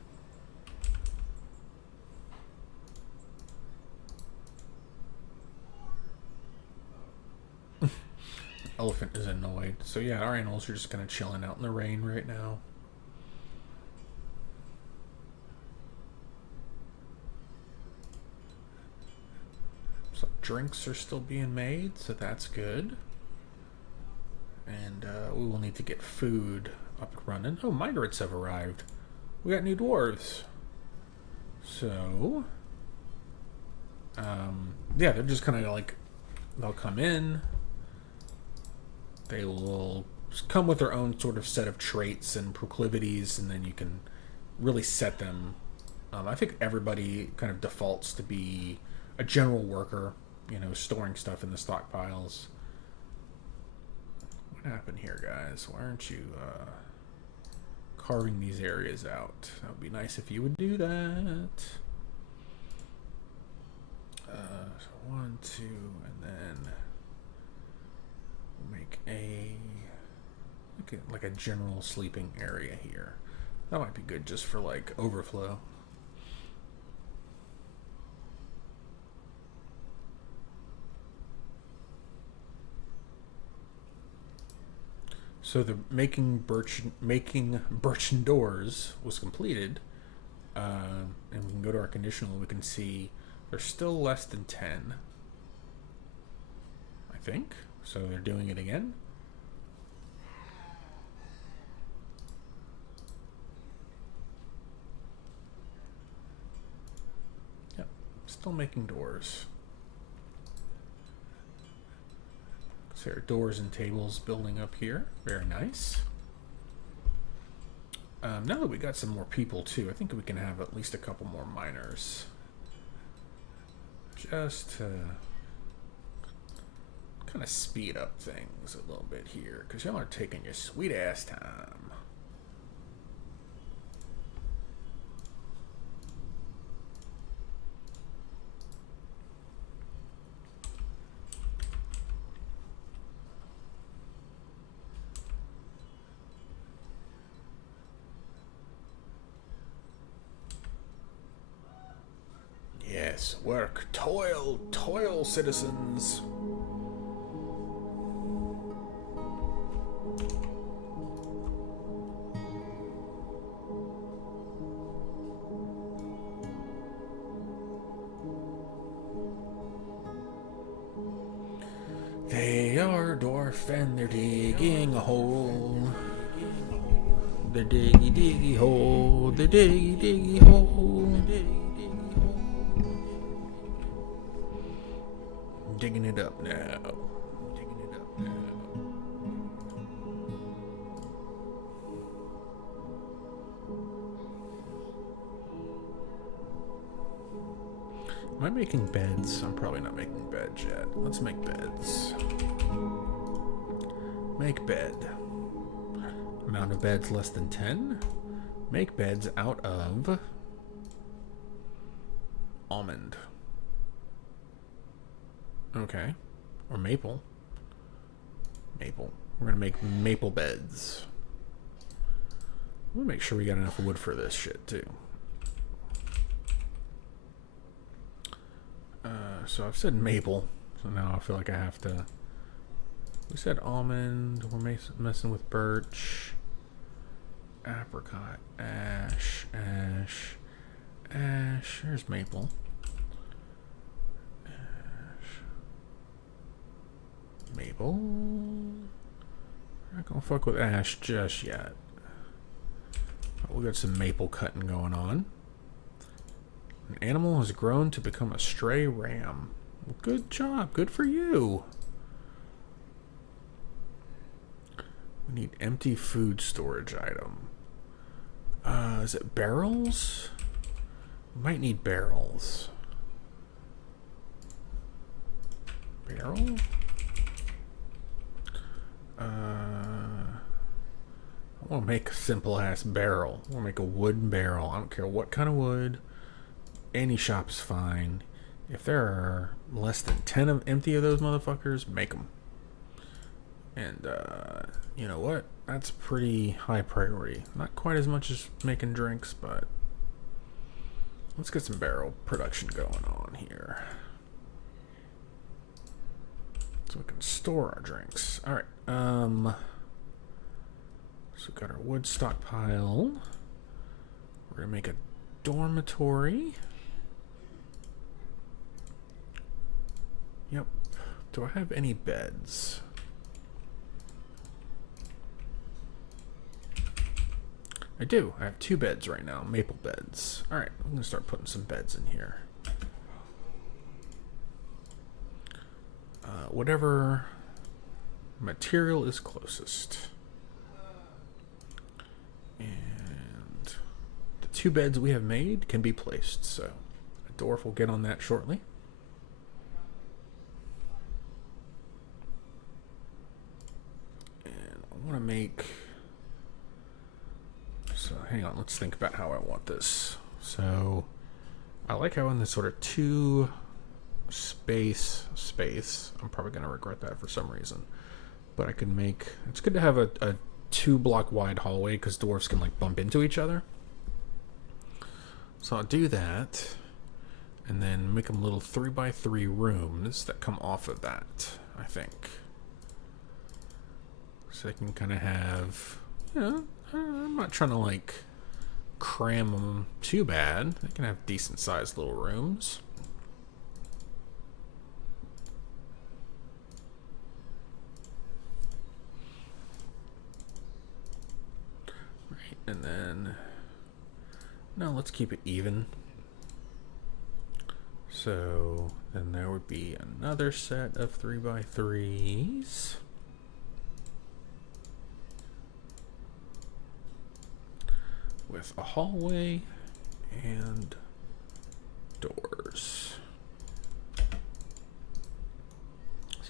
Elephant is annoyed. So yeah, our animals are just kind of chilling out in the rain right now. So drinks are still being made, so that's good. And we will need to get food up and running. Oh, migrants have arrived. We got new dwarves. So, yeah, they're just kind of like, they'll come in. They will come with their own sort of set of traits and proclivities, and then you can really set them. I think everybody kind of defaults to be a general worker, you know, storing stuff in the stockpiles. happened here, guys? Why aren't you carving these areas out? That would be nice if you would do that. So 1, 2, and then we'll make like a general sleeping area here. That might be good just for like overflow. So the making birchen doors was completed, and we can go to our conditional. We can see there's still less than 10. I think so. They're doing it again. Yep, still making doors. So there are doors and tables building up here. Very nice. Now that we got some more people too, I think we can have at least a couple more miners. Just to kind of speed up things a little bit here, because y'all are taking your sweet ass time. Yes, work, toil, toil, citizens. They are dwarf and they're digging a hole. The diggy diggy hole, the diggy diggy hole. Digging it up now. Digging it up now. Am I making beds? I'm probably not making beds yet. Let's make beds. Make bed. Amount of beds less than 10. Make beds out of almond. Okay. Or maple. Maple. We're gonna make maple beds. We'll make sure we got enough wood for this shit too. So I've said maple, so now I feel like I have to. We said almond. We're messing with birch, apricot, ash, ash, ash. Here's maple. Ash. Maple. We're not gonna fuck with ash just yet. But we got some maple cutting going on. An animal has grown to become a stray ram. Well, good job. Good for you. We need empty food storage item. Is it barrels? We might need barrels. Barrel? I want to make a simple ass barrel. I want to make a wooden barrel. I don't care what kind of wood. Any shop is fine. If there are less than 10 of empty of those motherfuckers, make them. And you know what? That's pretty high priority. Not quite as much as making drinks, but let's get some barrel production going on here, so we can store our drinks. All right. So we've got our wood stockpile. We're gonna make a dormitory. Yep. Do I have any beds? I do. I have 2 beds right now. Maple beds. Alright, I'm going to start putting some beds in here. Whatever material is closest. And the 2 beds we have made can be placed, so a dwarf will get on that shortly. want to make... So hang on, let's think about how I want this. So I like how in this sort of two space, I'm probably going to regret that for some reason. But I can make... It's good to have a 2-block wide hallway because dwarves can like bump into each other. So I'll do that. And then make them little 3x3 rooms that come off of that, I think. So I can kind of have, you know, I'm not trying to like cram them too bad. They can have decent sized little rooms. Right, and then, no, let's keep it even. So then there would be another set of 3x3s. With a hallway and doors. So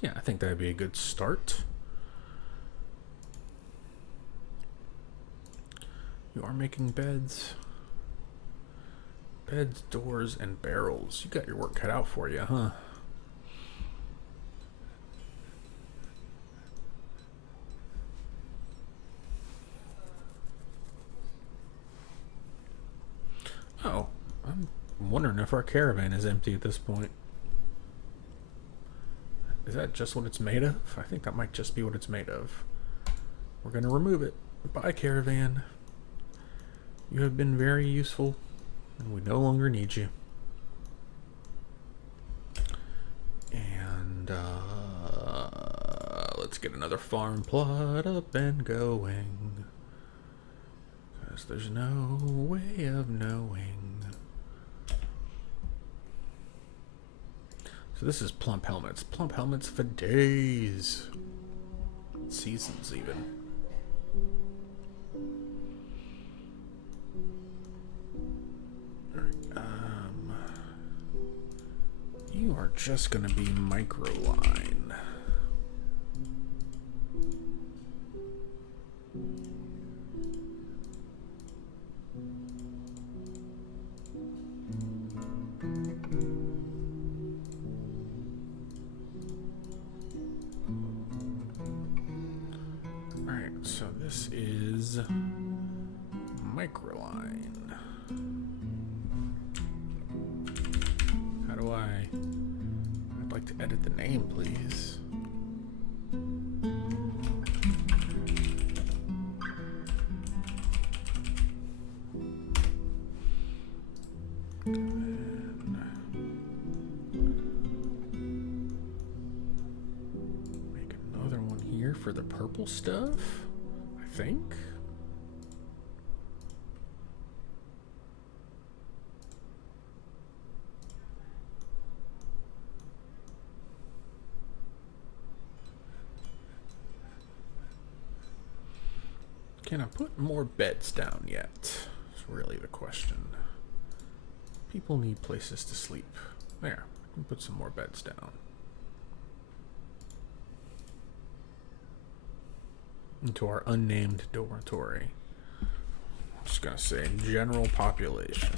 yeah, I think that'd be a good start. You are making beds. Beds, doors, and barrels. You got your work cut out for you, huh? Oh, I'm wondering if our caravan is empty at this point. Is that just what it's made of? I think that might just be what it's made of. We're going to remove it. Bye, caravan. You have been very useful, and we no longer need you. And let's get another farm plot up and going. Because there's no way of knowing. So this is plump helmets. Plump helmets for days. Seasons even. Alright, you are just gonna be microline. So this is microline. How do I'd like to edit the name, please. Make another one here for the purple stuff. I think. Can I put more beds down yet? Is really the question. People need places to sleep. There, I can put some more beds down. Into our unnamed dormitory. I'm just gonna say general population.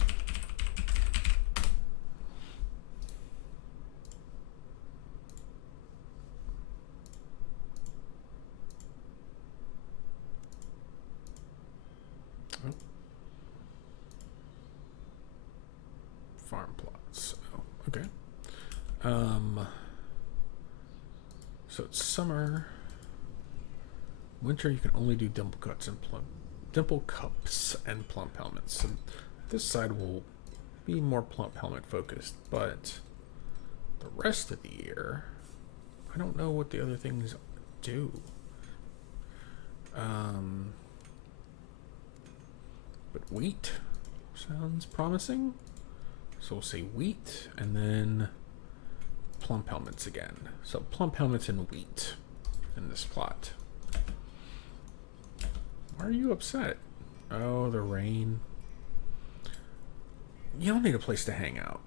Oh. Farm plots. Oh, okay. So it's summer. Winter, you can only do dimple cups and plump helmets. So this side will be more plump helmet focused, but the rest of the year, I don't know what the other things do. But wheat sounds promising. So we'll say wheat and then plump helmets again. So plump helmets and wheat in this plot. Why are you upset? Oh, the rain. You don't need a place to hang out.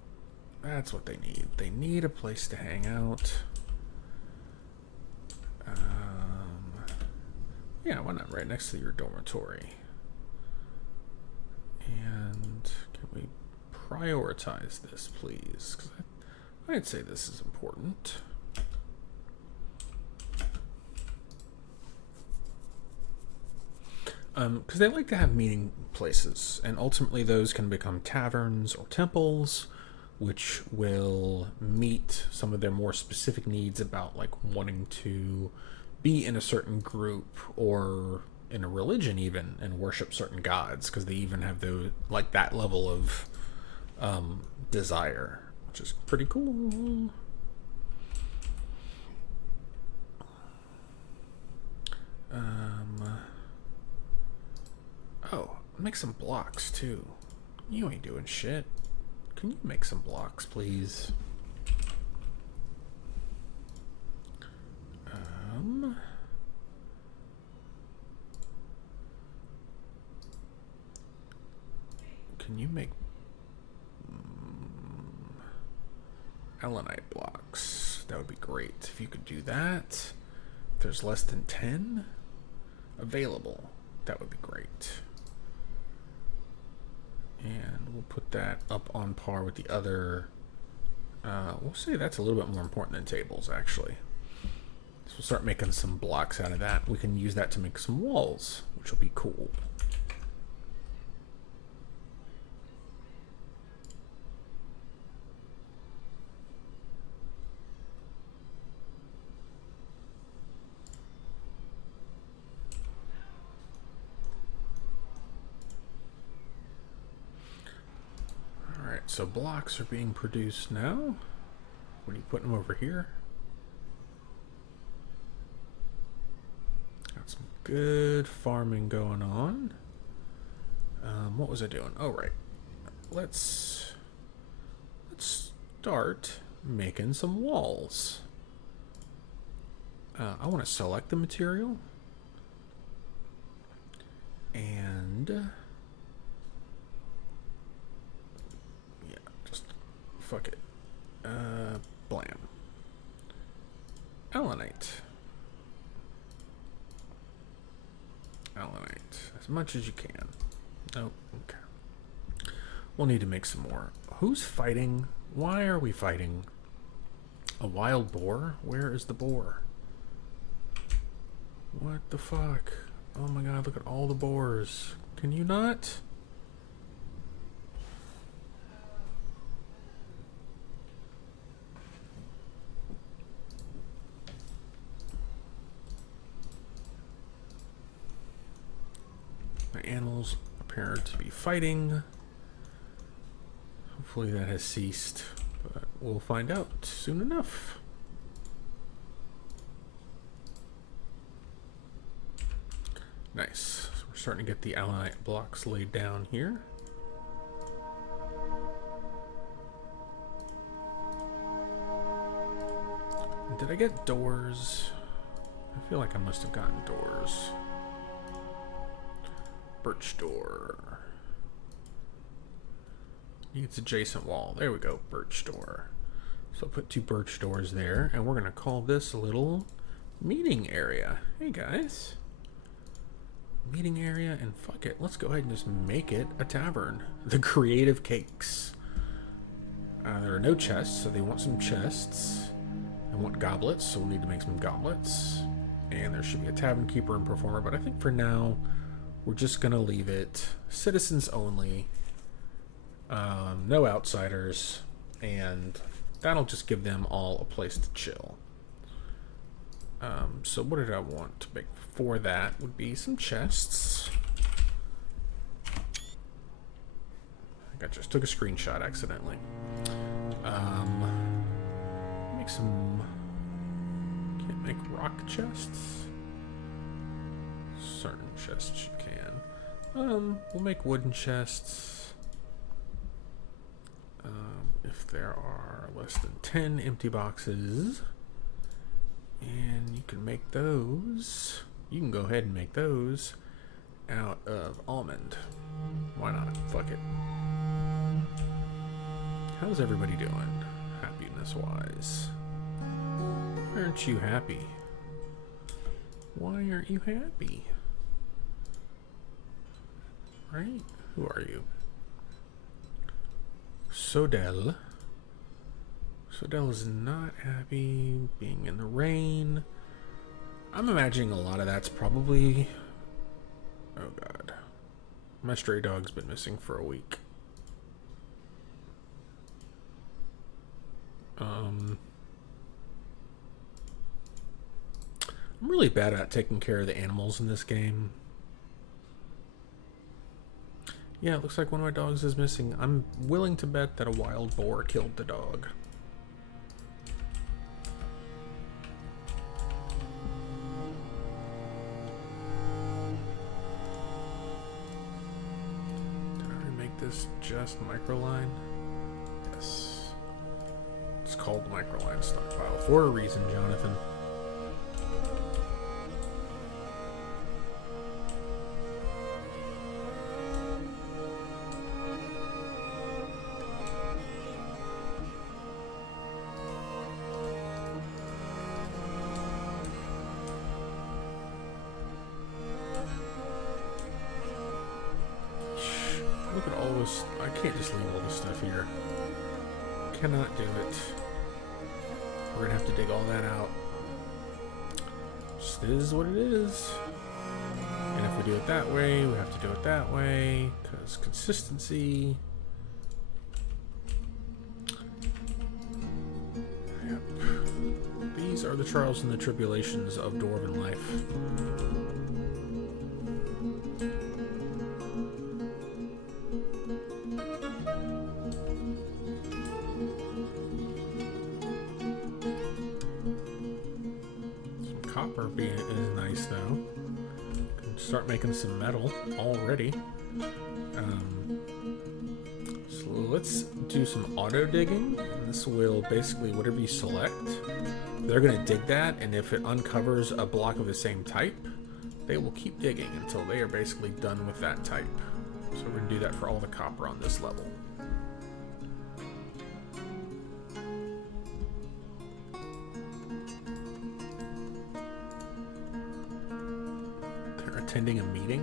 That's what they need. They need a place to hang out. Yeah, why not right next to your dormitory? And can we prioritize this, please? Because I'd say this is important. Because they like to have meeting places, and ultimately those can become taverns or temples, which will meet some of their more specific needs about like wanting to be in a certain group or in a religion even and worship certain gods, because they even have those like that level of desire, which is pretty cool. Oh, make some blocks too. You ain't doing shit. Can you make some blocks, please? Can you make Allanite blocks? That would be great if you could do that. If there's less than 10 available, that would be great. And we'll put that up on par with the other. We'll say that's a little bit more important than tables, actually. So we'll start making some blocks out of that. We can use that to make some walls, which will be cool. So blocks are being produced now. What are you putting them over here? Got some good farming going on. What was I doing? Oh, right. Let's start making some walls. I want to select the material. And fuck it. Blam. Allanite. As much as you can. Oh, okay. We'll need to make some more. Who's fighting? Why are we fighting? A wild boar? Where is the boar? What the fuck? Oh my god, look at all the boars. Can you not? Animals appear to be fighting. Hopefully that has ceased, but we'll find out soon enough. Nice. So we're starting to get the Allanite blocks laid down here. Did I get doors? I feel like I must have gotten doors. Birch door. Needs adjacent wall. There we go. Birch door. So I'll put 2 birch doors there, and we're going to call this a little meeting area. Hey guys. Meeting area, and fuck it. Let's go ahead and just make it a tavern. The Creative Cakes. There are no chests, so they want some chests. They want goblets, so we'll need to make some goblets. And there should be a tavern keeper and performer, but I think for now we're just going to leave it citizens only, no outsiders, and that'll just give them all a place to chill. So what did I want to make for that would be some chests. I think I just took a screenshot accidentally. Make some... Can't make rock chests? Certain chests you can. We'll make wooden chests. If there are less than 10 empty boxes, and you can make those, you can go ahead and make those out of almond. Why not? Fuck it. How's everybody doing, happiness wise? Why aren't you happy? Why aren't you happy? right? Who are you? Sodell. Sodell is not happy being in the rain. I'm imagining a lot of that's probably... Oh god. My stray dog's been missing for a week. I'm really bad at taking care of the animals in this game. Yeah, it looks like one of my dogs is missing. I'm willing to bet that a wild boar killed the dog. Did I already make this just microline? Yes. It's called microline stockpile for a reason, Jonathan. Look at all this. I can't just leave all this stuff here. Cannot do it. We're gonna have to dig all that out. Just is what it is. And if we do it that way, we have to do it that way, because consistency. Yep. These are the trials and the tribulations of dwarven life. Copper is nice though. Can start making some metal already. So let's do some auto digging. This will basically, whatever you select, they're going to dig that, and if it uncovers a block of the same type, they will keep digging until they are basically done with that type. So we're going to do that for all the copper on this level. Attending a meeting?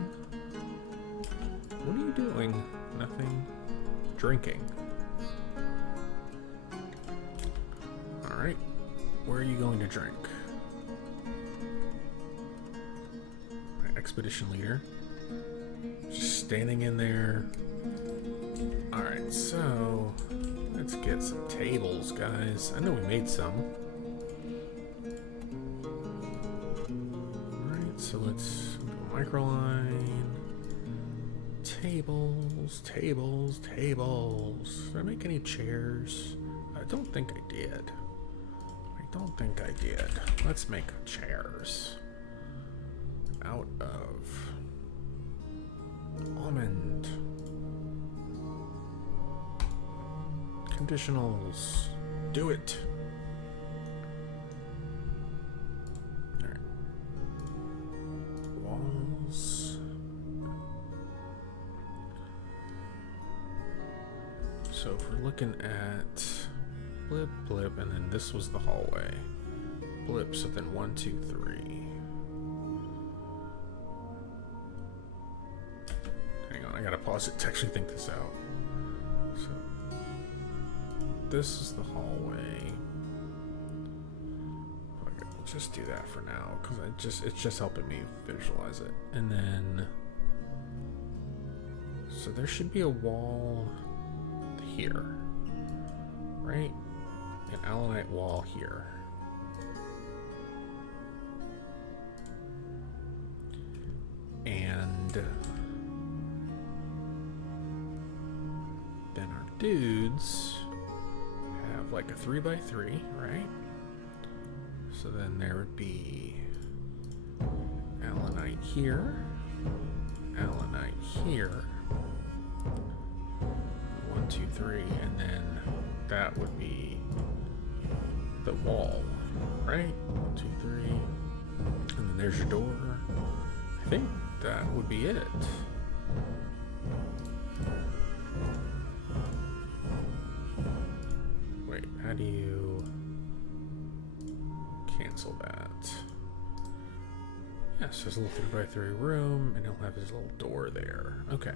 What are you doing? Nothing. Drinking. Alright. Where are you going to drink? My expedition leader. Just standing in there. Alright, so let's get some tables, guys. I know we made some. Alright, so let's microline, tables, tables, tables. Did I make any chairs? I don't think I did. I don't think I did. Let's make chairs out of almond. Conditionals. Do it. So if we're looking at blip, blip, and then this was the hallway. Blip, so then 1, 2, 3. Hang on, I gotta pause it to actually think this out. So this is the hallway. Okay, we'll just do that for now, because it's just helping me visualize it. And then, so there should be a wall here, right? An allanite wall here. And then our dudes have like a 3x3, right? So then there would be allanite here, allanite here. 1, 2, 3, and then that would be the wall, right? 1, 2, 3, and then there's your door. I think that would be it. Wait, how do you cancel that? Yes, there's a little 3x3 room, and he'll have his little door there. Okay.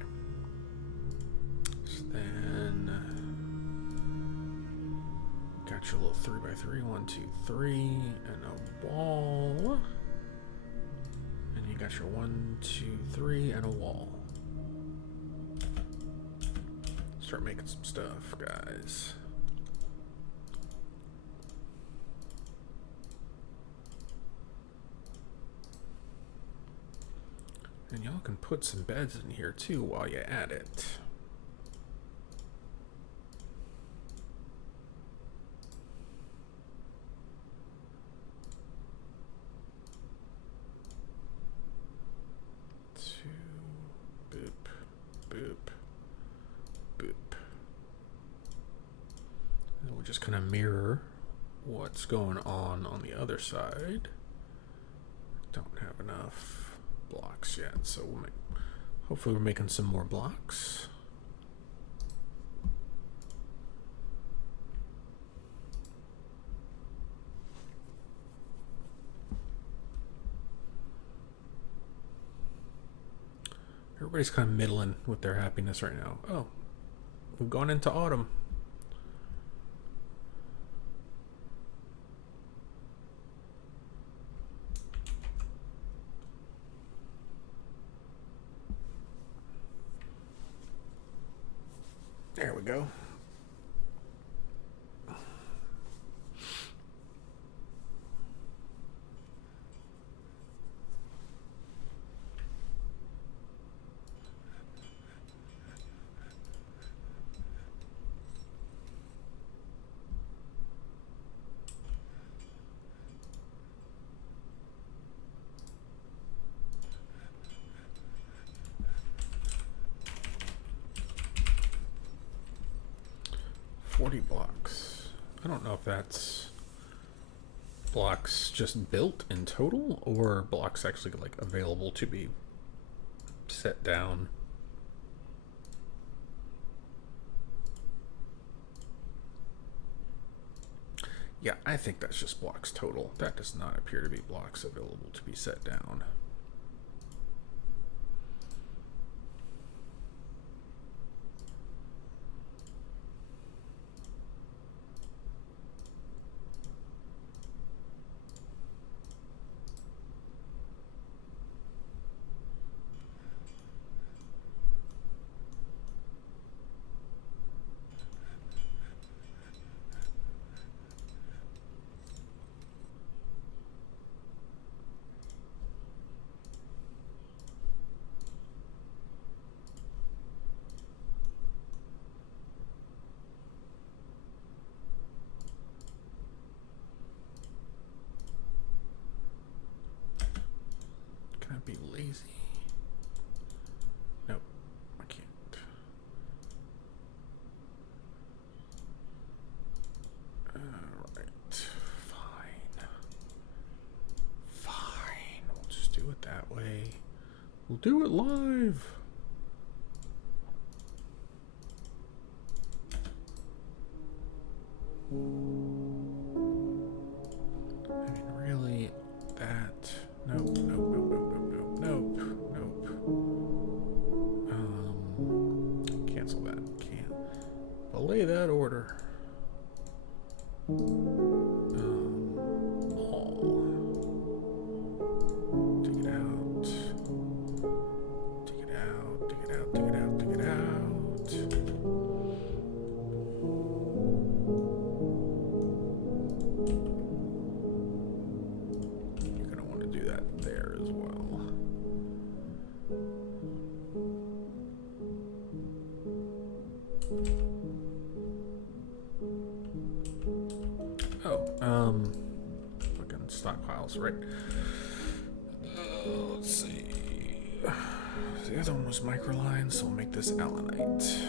Got your little 3x3, 1, 2, 3, and a wall. And you got your 1, 2, 3, and a wall. Start making some stuff, guys. And y'all can put some beds in here too while you're at it. Just kind of mirror what's going on the other side. Don't have enough blocks yet, so hopefully we're making some more blocks. Everybody's kind of middling with their happiness right now. Oh, we've gone into autumn. There we go. Blocks. I don't know if that's blocks just built in total or blocks actually like available to be set down. Yeah, I think that's just blocks total. That does not appear to be blocks available to be set down. Be lazy. Nope, I can't. Alright, fine. We'll just do it that way. We'll do it live. I mean, really, that. Nope. Cancel that. Can't belay that order. All. Dig it out. Dig it out. Dig it out. Dig it out. Dig it out. You're gonna want to do that there as well. Fucking stockpiles, right? Let's see. The other one was microline, so we'll make this allanite.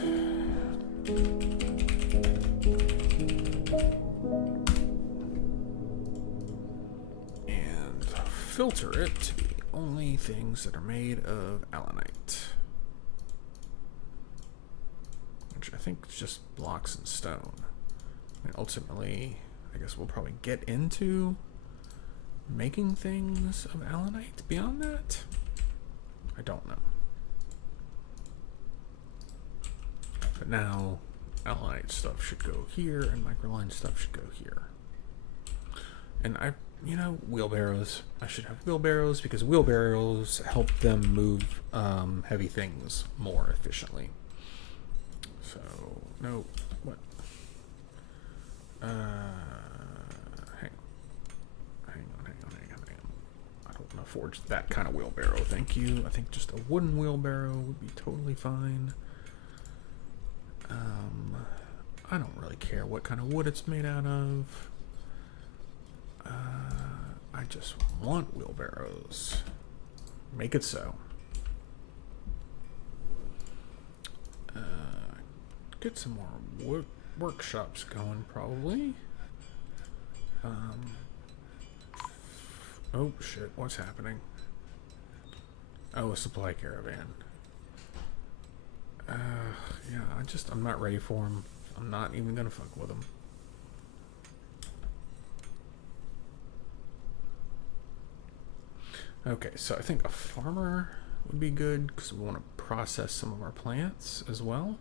And filter it to be only things that are made of allanite. Which I think is just blocks and stone. And ultimately, I guess we'll probably get into making things of allanite beyond that. I don't know. But now, Allied stuff should go here, and microline stuff should go here. And wheelbarrows. I should have wheelbarrows because wheelbarrows help them move heavy things more efficiently. So, no, what? Hang on. I don't want to forge that kind of wheelbarrow, thank you. I think just a wooden wheelbarrow would be totally fine. I don't really care what kind of wood it's made out of. I just want wheelbarrows. Make it so. Get some more workshops going, probably. Oh shit, what's happening? Oh, a supply caravan. Yeah, I'm not ready for them. I'm not even gonna fuck with them. Okay, so I think a farmer would be good because we want to process some of our plants as well.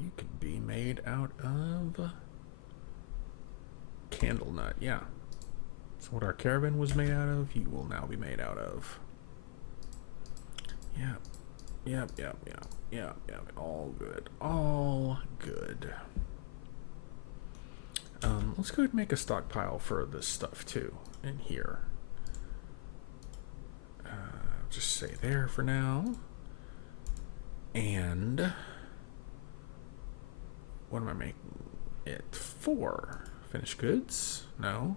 You can be made out of candle nut, yeah. So what our caravan was made out of, you will now be made out of. Yep. All good. All good. Let's go ahead and make a stockpile for this stuff too in here. Just say there for now. And what am I making it for? Finished goods? No.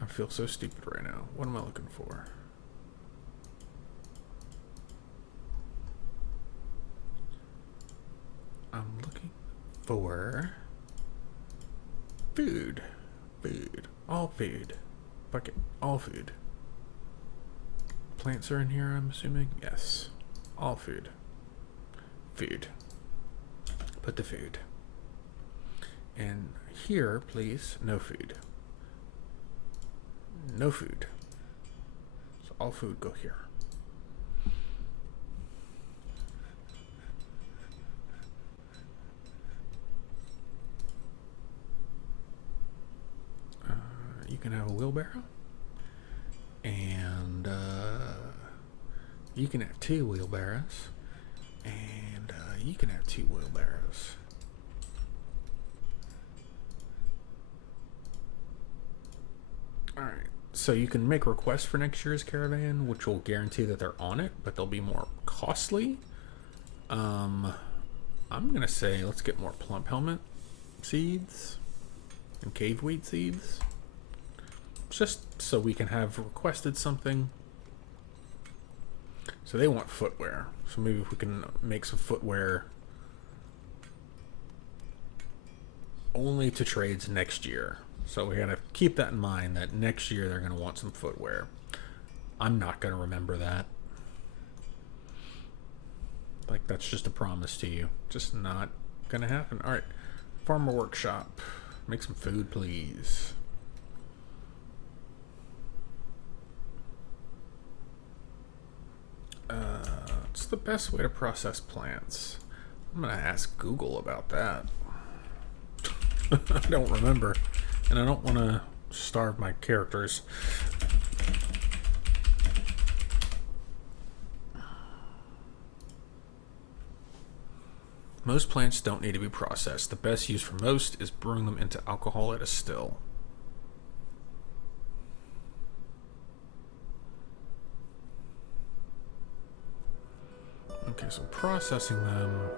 I feel so stupid right now. What am I looking for? I'm looking for food. All food. Bucket. All food. Plants are in here, I'm assuming? Yes. All food. Food. Put the food. And here, please, no food. No food. So all food go here. You can have a wheelbarrow. And you can have 2 wheelbarrows. And you can have 2 wheelbarrows. Alright, so you can make requests for next year's caravan, which will guarantee that they're on it, but they'll be more costly. I'm gonna say let's get more plump helmet seeds and cave wheat seeds, just so we can have requested something. So they want footwear, so maybe if we can make some footwear only to trades next year. So we gotta keep that in mind, that next year they're gonna want some footwear. I'm not gonna remember that. Like, that's just a promise to you. Just not gonna happen. Alright, farmer workshop. Make some food, please. What's the best way to process plants? I'm gonna ask Google about that. I don't remember. And I don't want to starve my characters. Most plants don't need to be processed. The best use for most is brewing them into alcohol at a still. Okay, so processing them.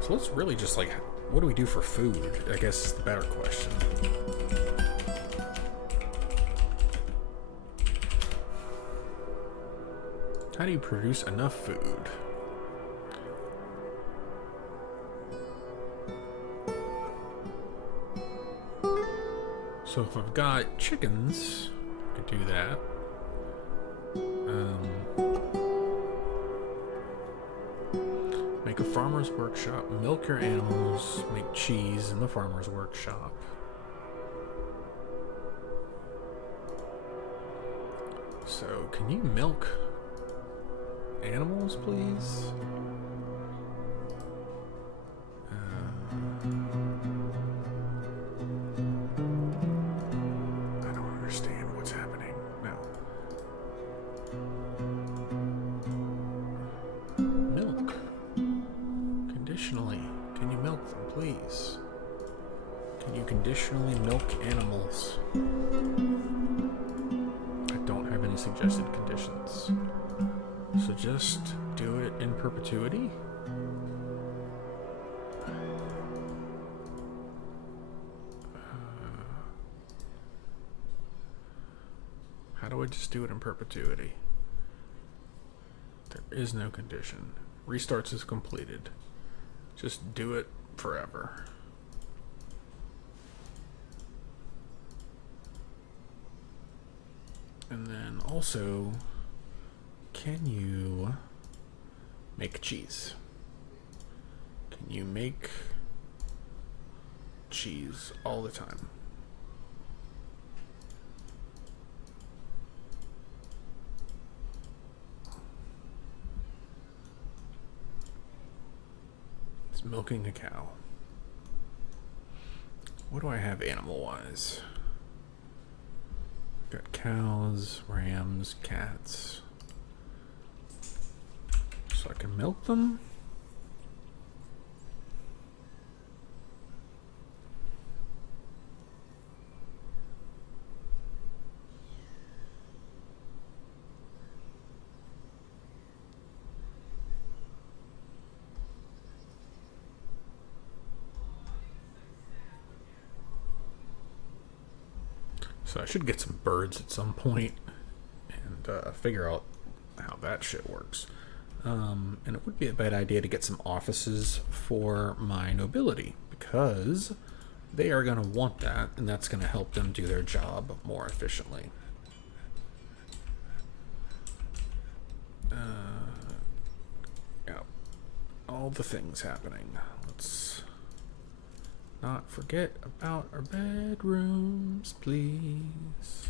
So let's really just like, what do we do for food? I guess is the better question. How do you produce enough food? So if I've got chickens, I could do that. Make a farmer's workshop, milk your animals, make cheese in the farmer's workshop. So, can you milk animals, please? I don't understand what's happening. No. Milk. Conditionally. Can you milk them, please? Can you conditionally milk animals? I don't have any suggested conditions. So just do it in perpetuity? How do I just do it in perpetuity? There is no condition. Restarts is completed. Just do it forever. And then also, can you make cheese? Can you make cheese all the time? It's milking a cow. What do I have animal-wise? Got cows, rams, cats. So I can milk them. So I should get some birds at some point and figure out how that shit works. And it would be a bad idea to get some offices for my nobility, because they are going to want that, and that's going to help them do their job more efficiently. Yeah, all the things happening. Let's not forget about our bedrooms, please.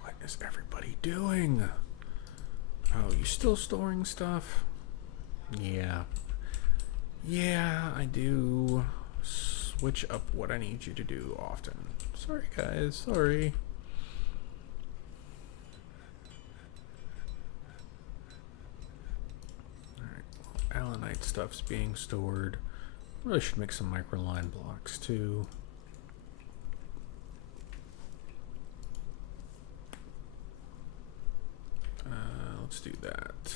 What is everybody doing? Oh, you still storing stuff? Yeah. Yeah, I do. Switch up what I need you to do often. Sorry, guys. Sorry. Alright, well, Allanite stuff's being stored. Really should make some microline blocks, too. Let's do that.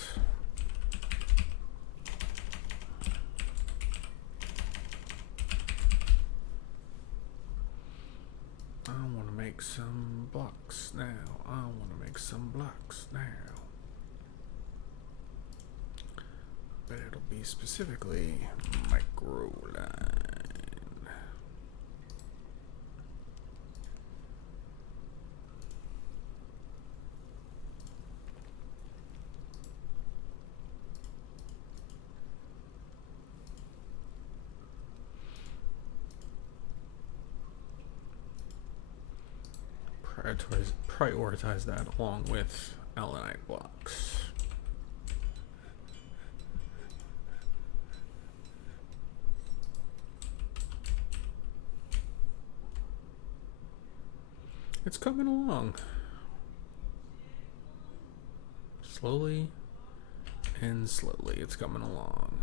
I want to make some blocks now. I want to make some blocks now. But it'll be specifically microline. Prioritize that along with Allanite blocks. It's coming along. Slowly and slowly, it's coming along.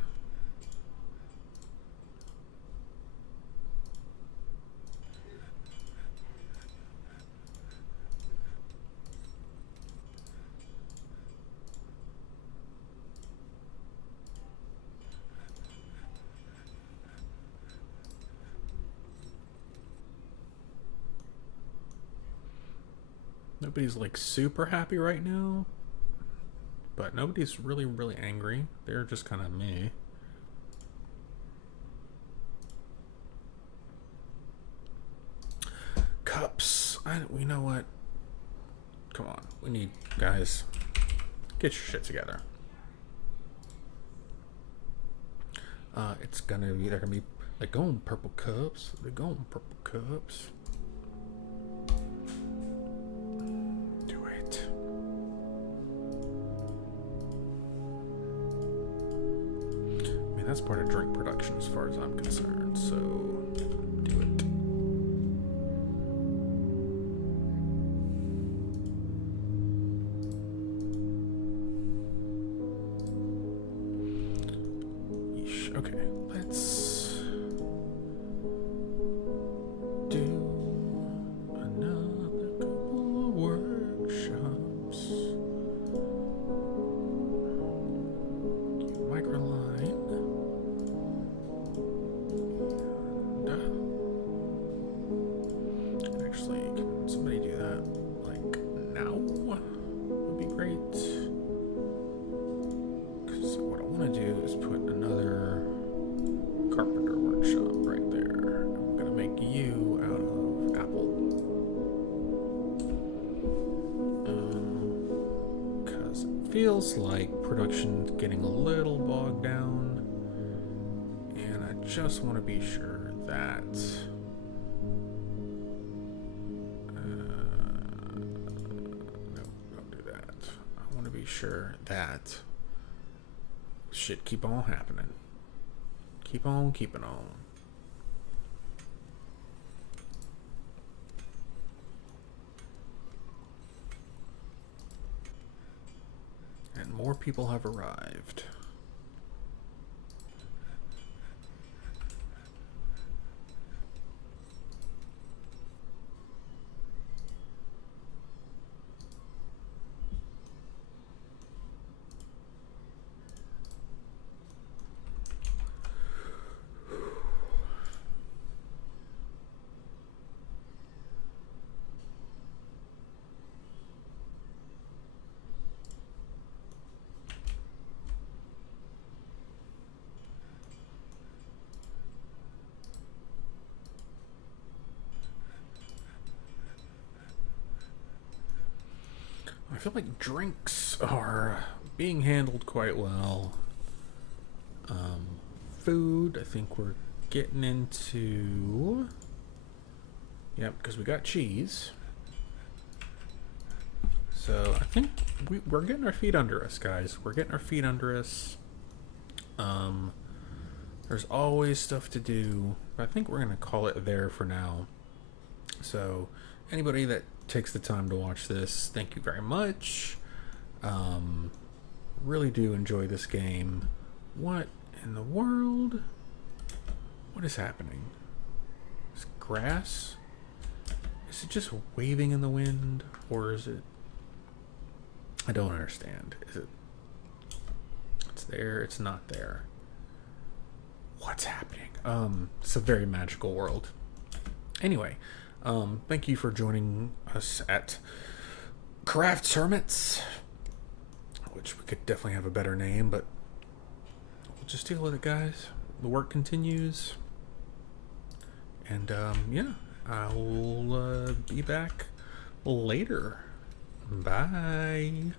Nobody's like super happy right now, but nobody's really angry. They're just kind of meh. Cups. You know what? Come on. We need, guys, get your shit together. It's gonna be, they're gonna be, they're going purple cups. They're going purple cups. Do it. I mean, that's part of drink production as far as I'm concerned, so do it. Okay, let's do another couple of workshops. Microline. And actually, can somebody do that like now? Would be great. Because what I want to do is put another carpenter workshop right there. I'm gonna make you out of apple. Because it feels like production's getting a little bogged down, and I just want to be sure that no, don't do that. I want to be sure that shit keep on happening. Keep on keeping on. And more people have arrived. I feel like drinks are being handled quite well. Food, I think we're getting into... Yep, because we got cheese. So I think we're getting our feet under us, guys. We're getting our feet under us. There's always stuff to do, but I think we're going to call it there for now. So anybody that takes the time to watch this, thank you very much. Really do enjoy this game. What in the world? What is happening? Is grass? Is it just waving in the wind, or is it? I don't understand. Is it? It's there. It's not there. What's happening? It's a very magical world. Anyway, thank you for joining us at Craftshermits, which we could definitely have a better name, but we'll just deal with it, guys. The work continues, and yeah, I'll be back later. Bye.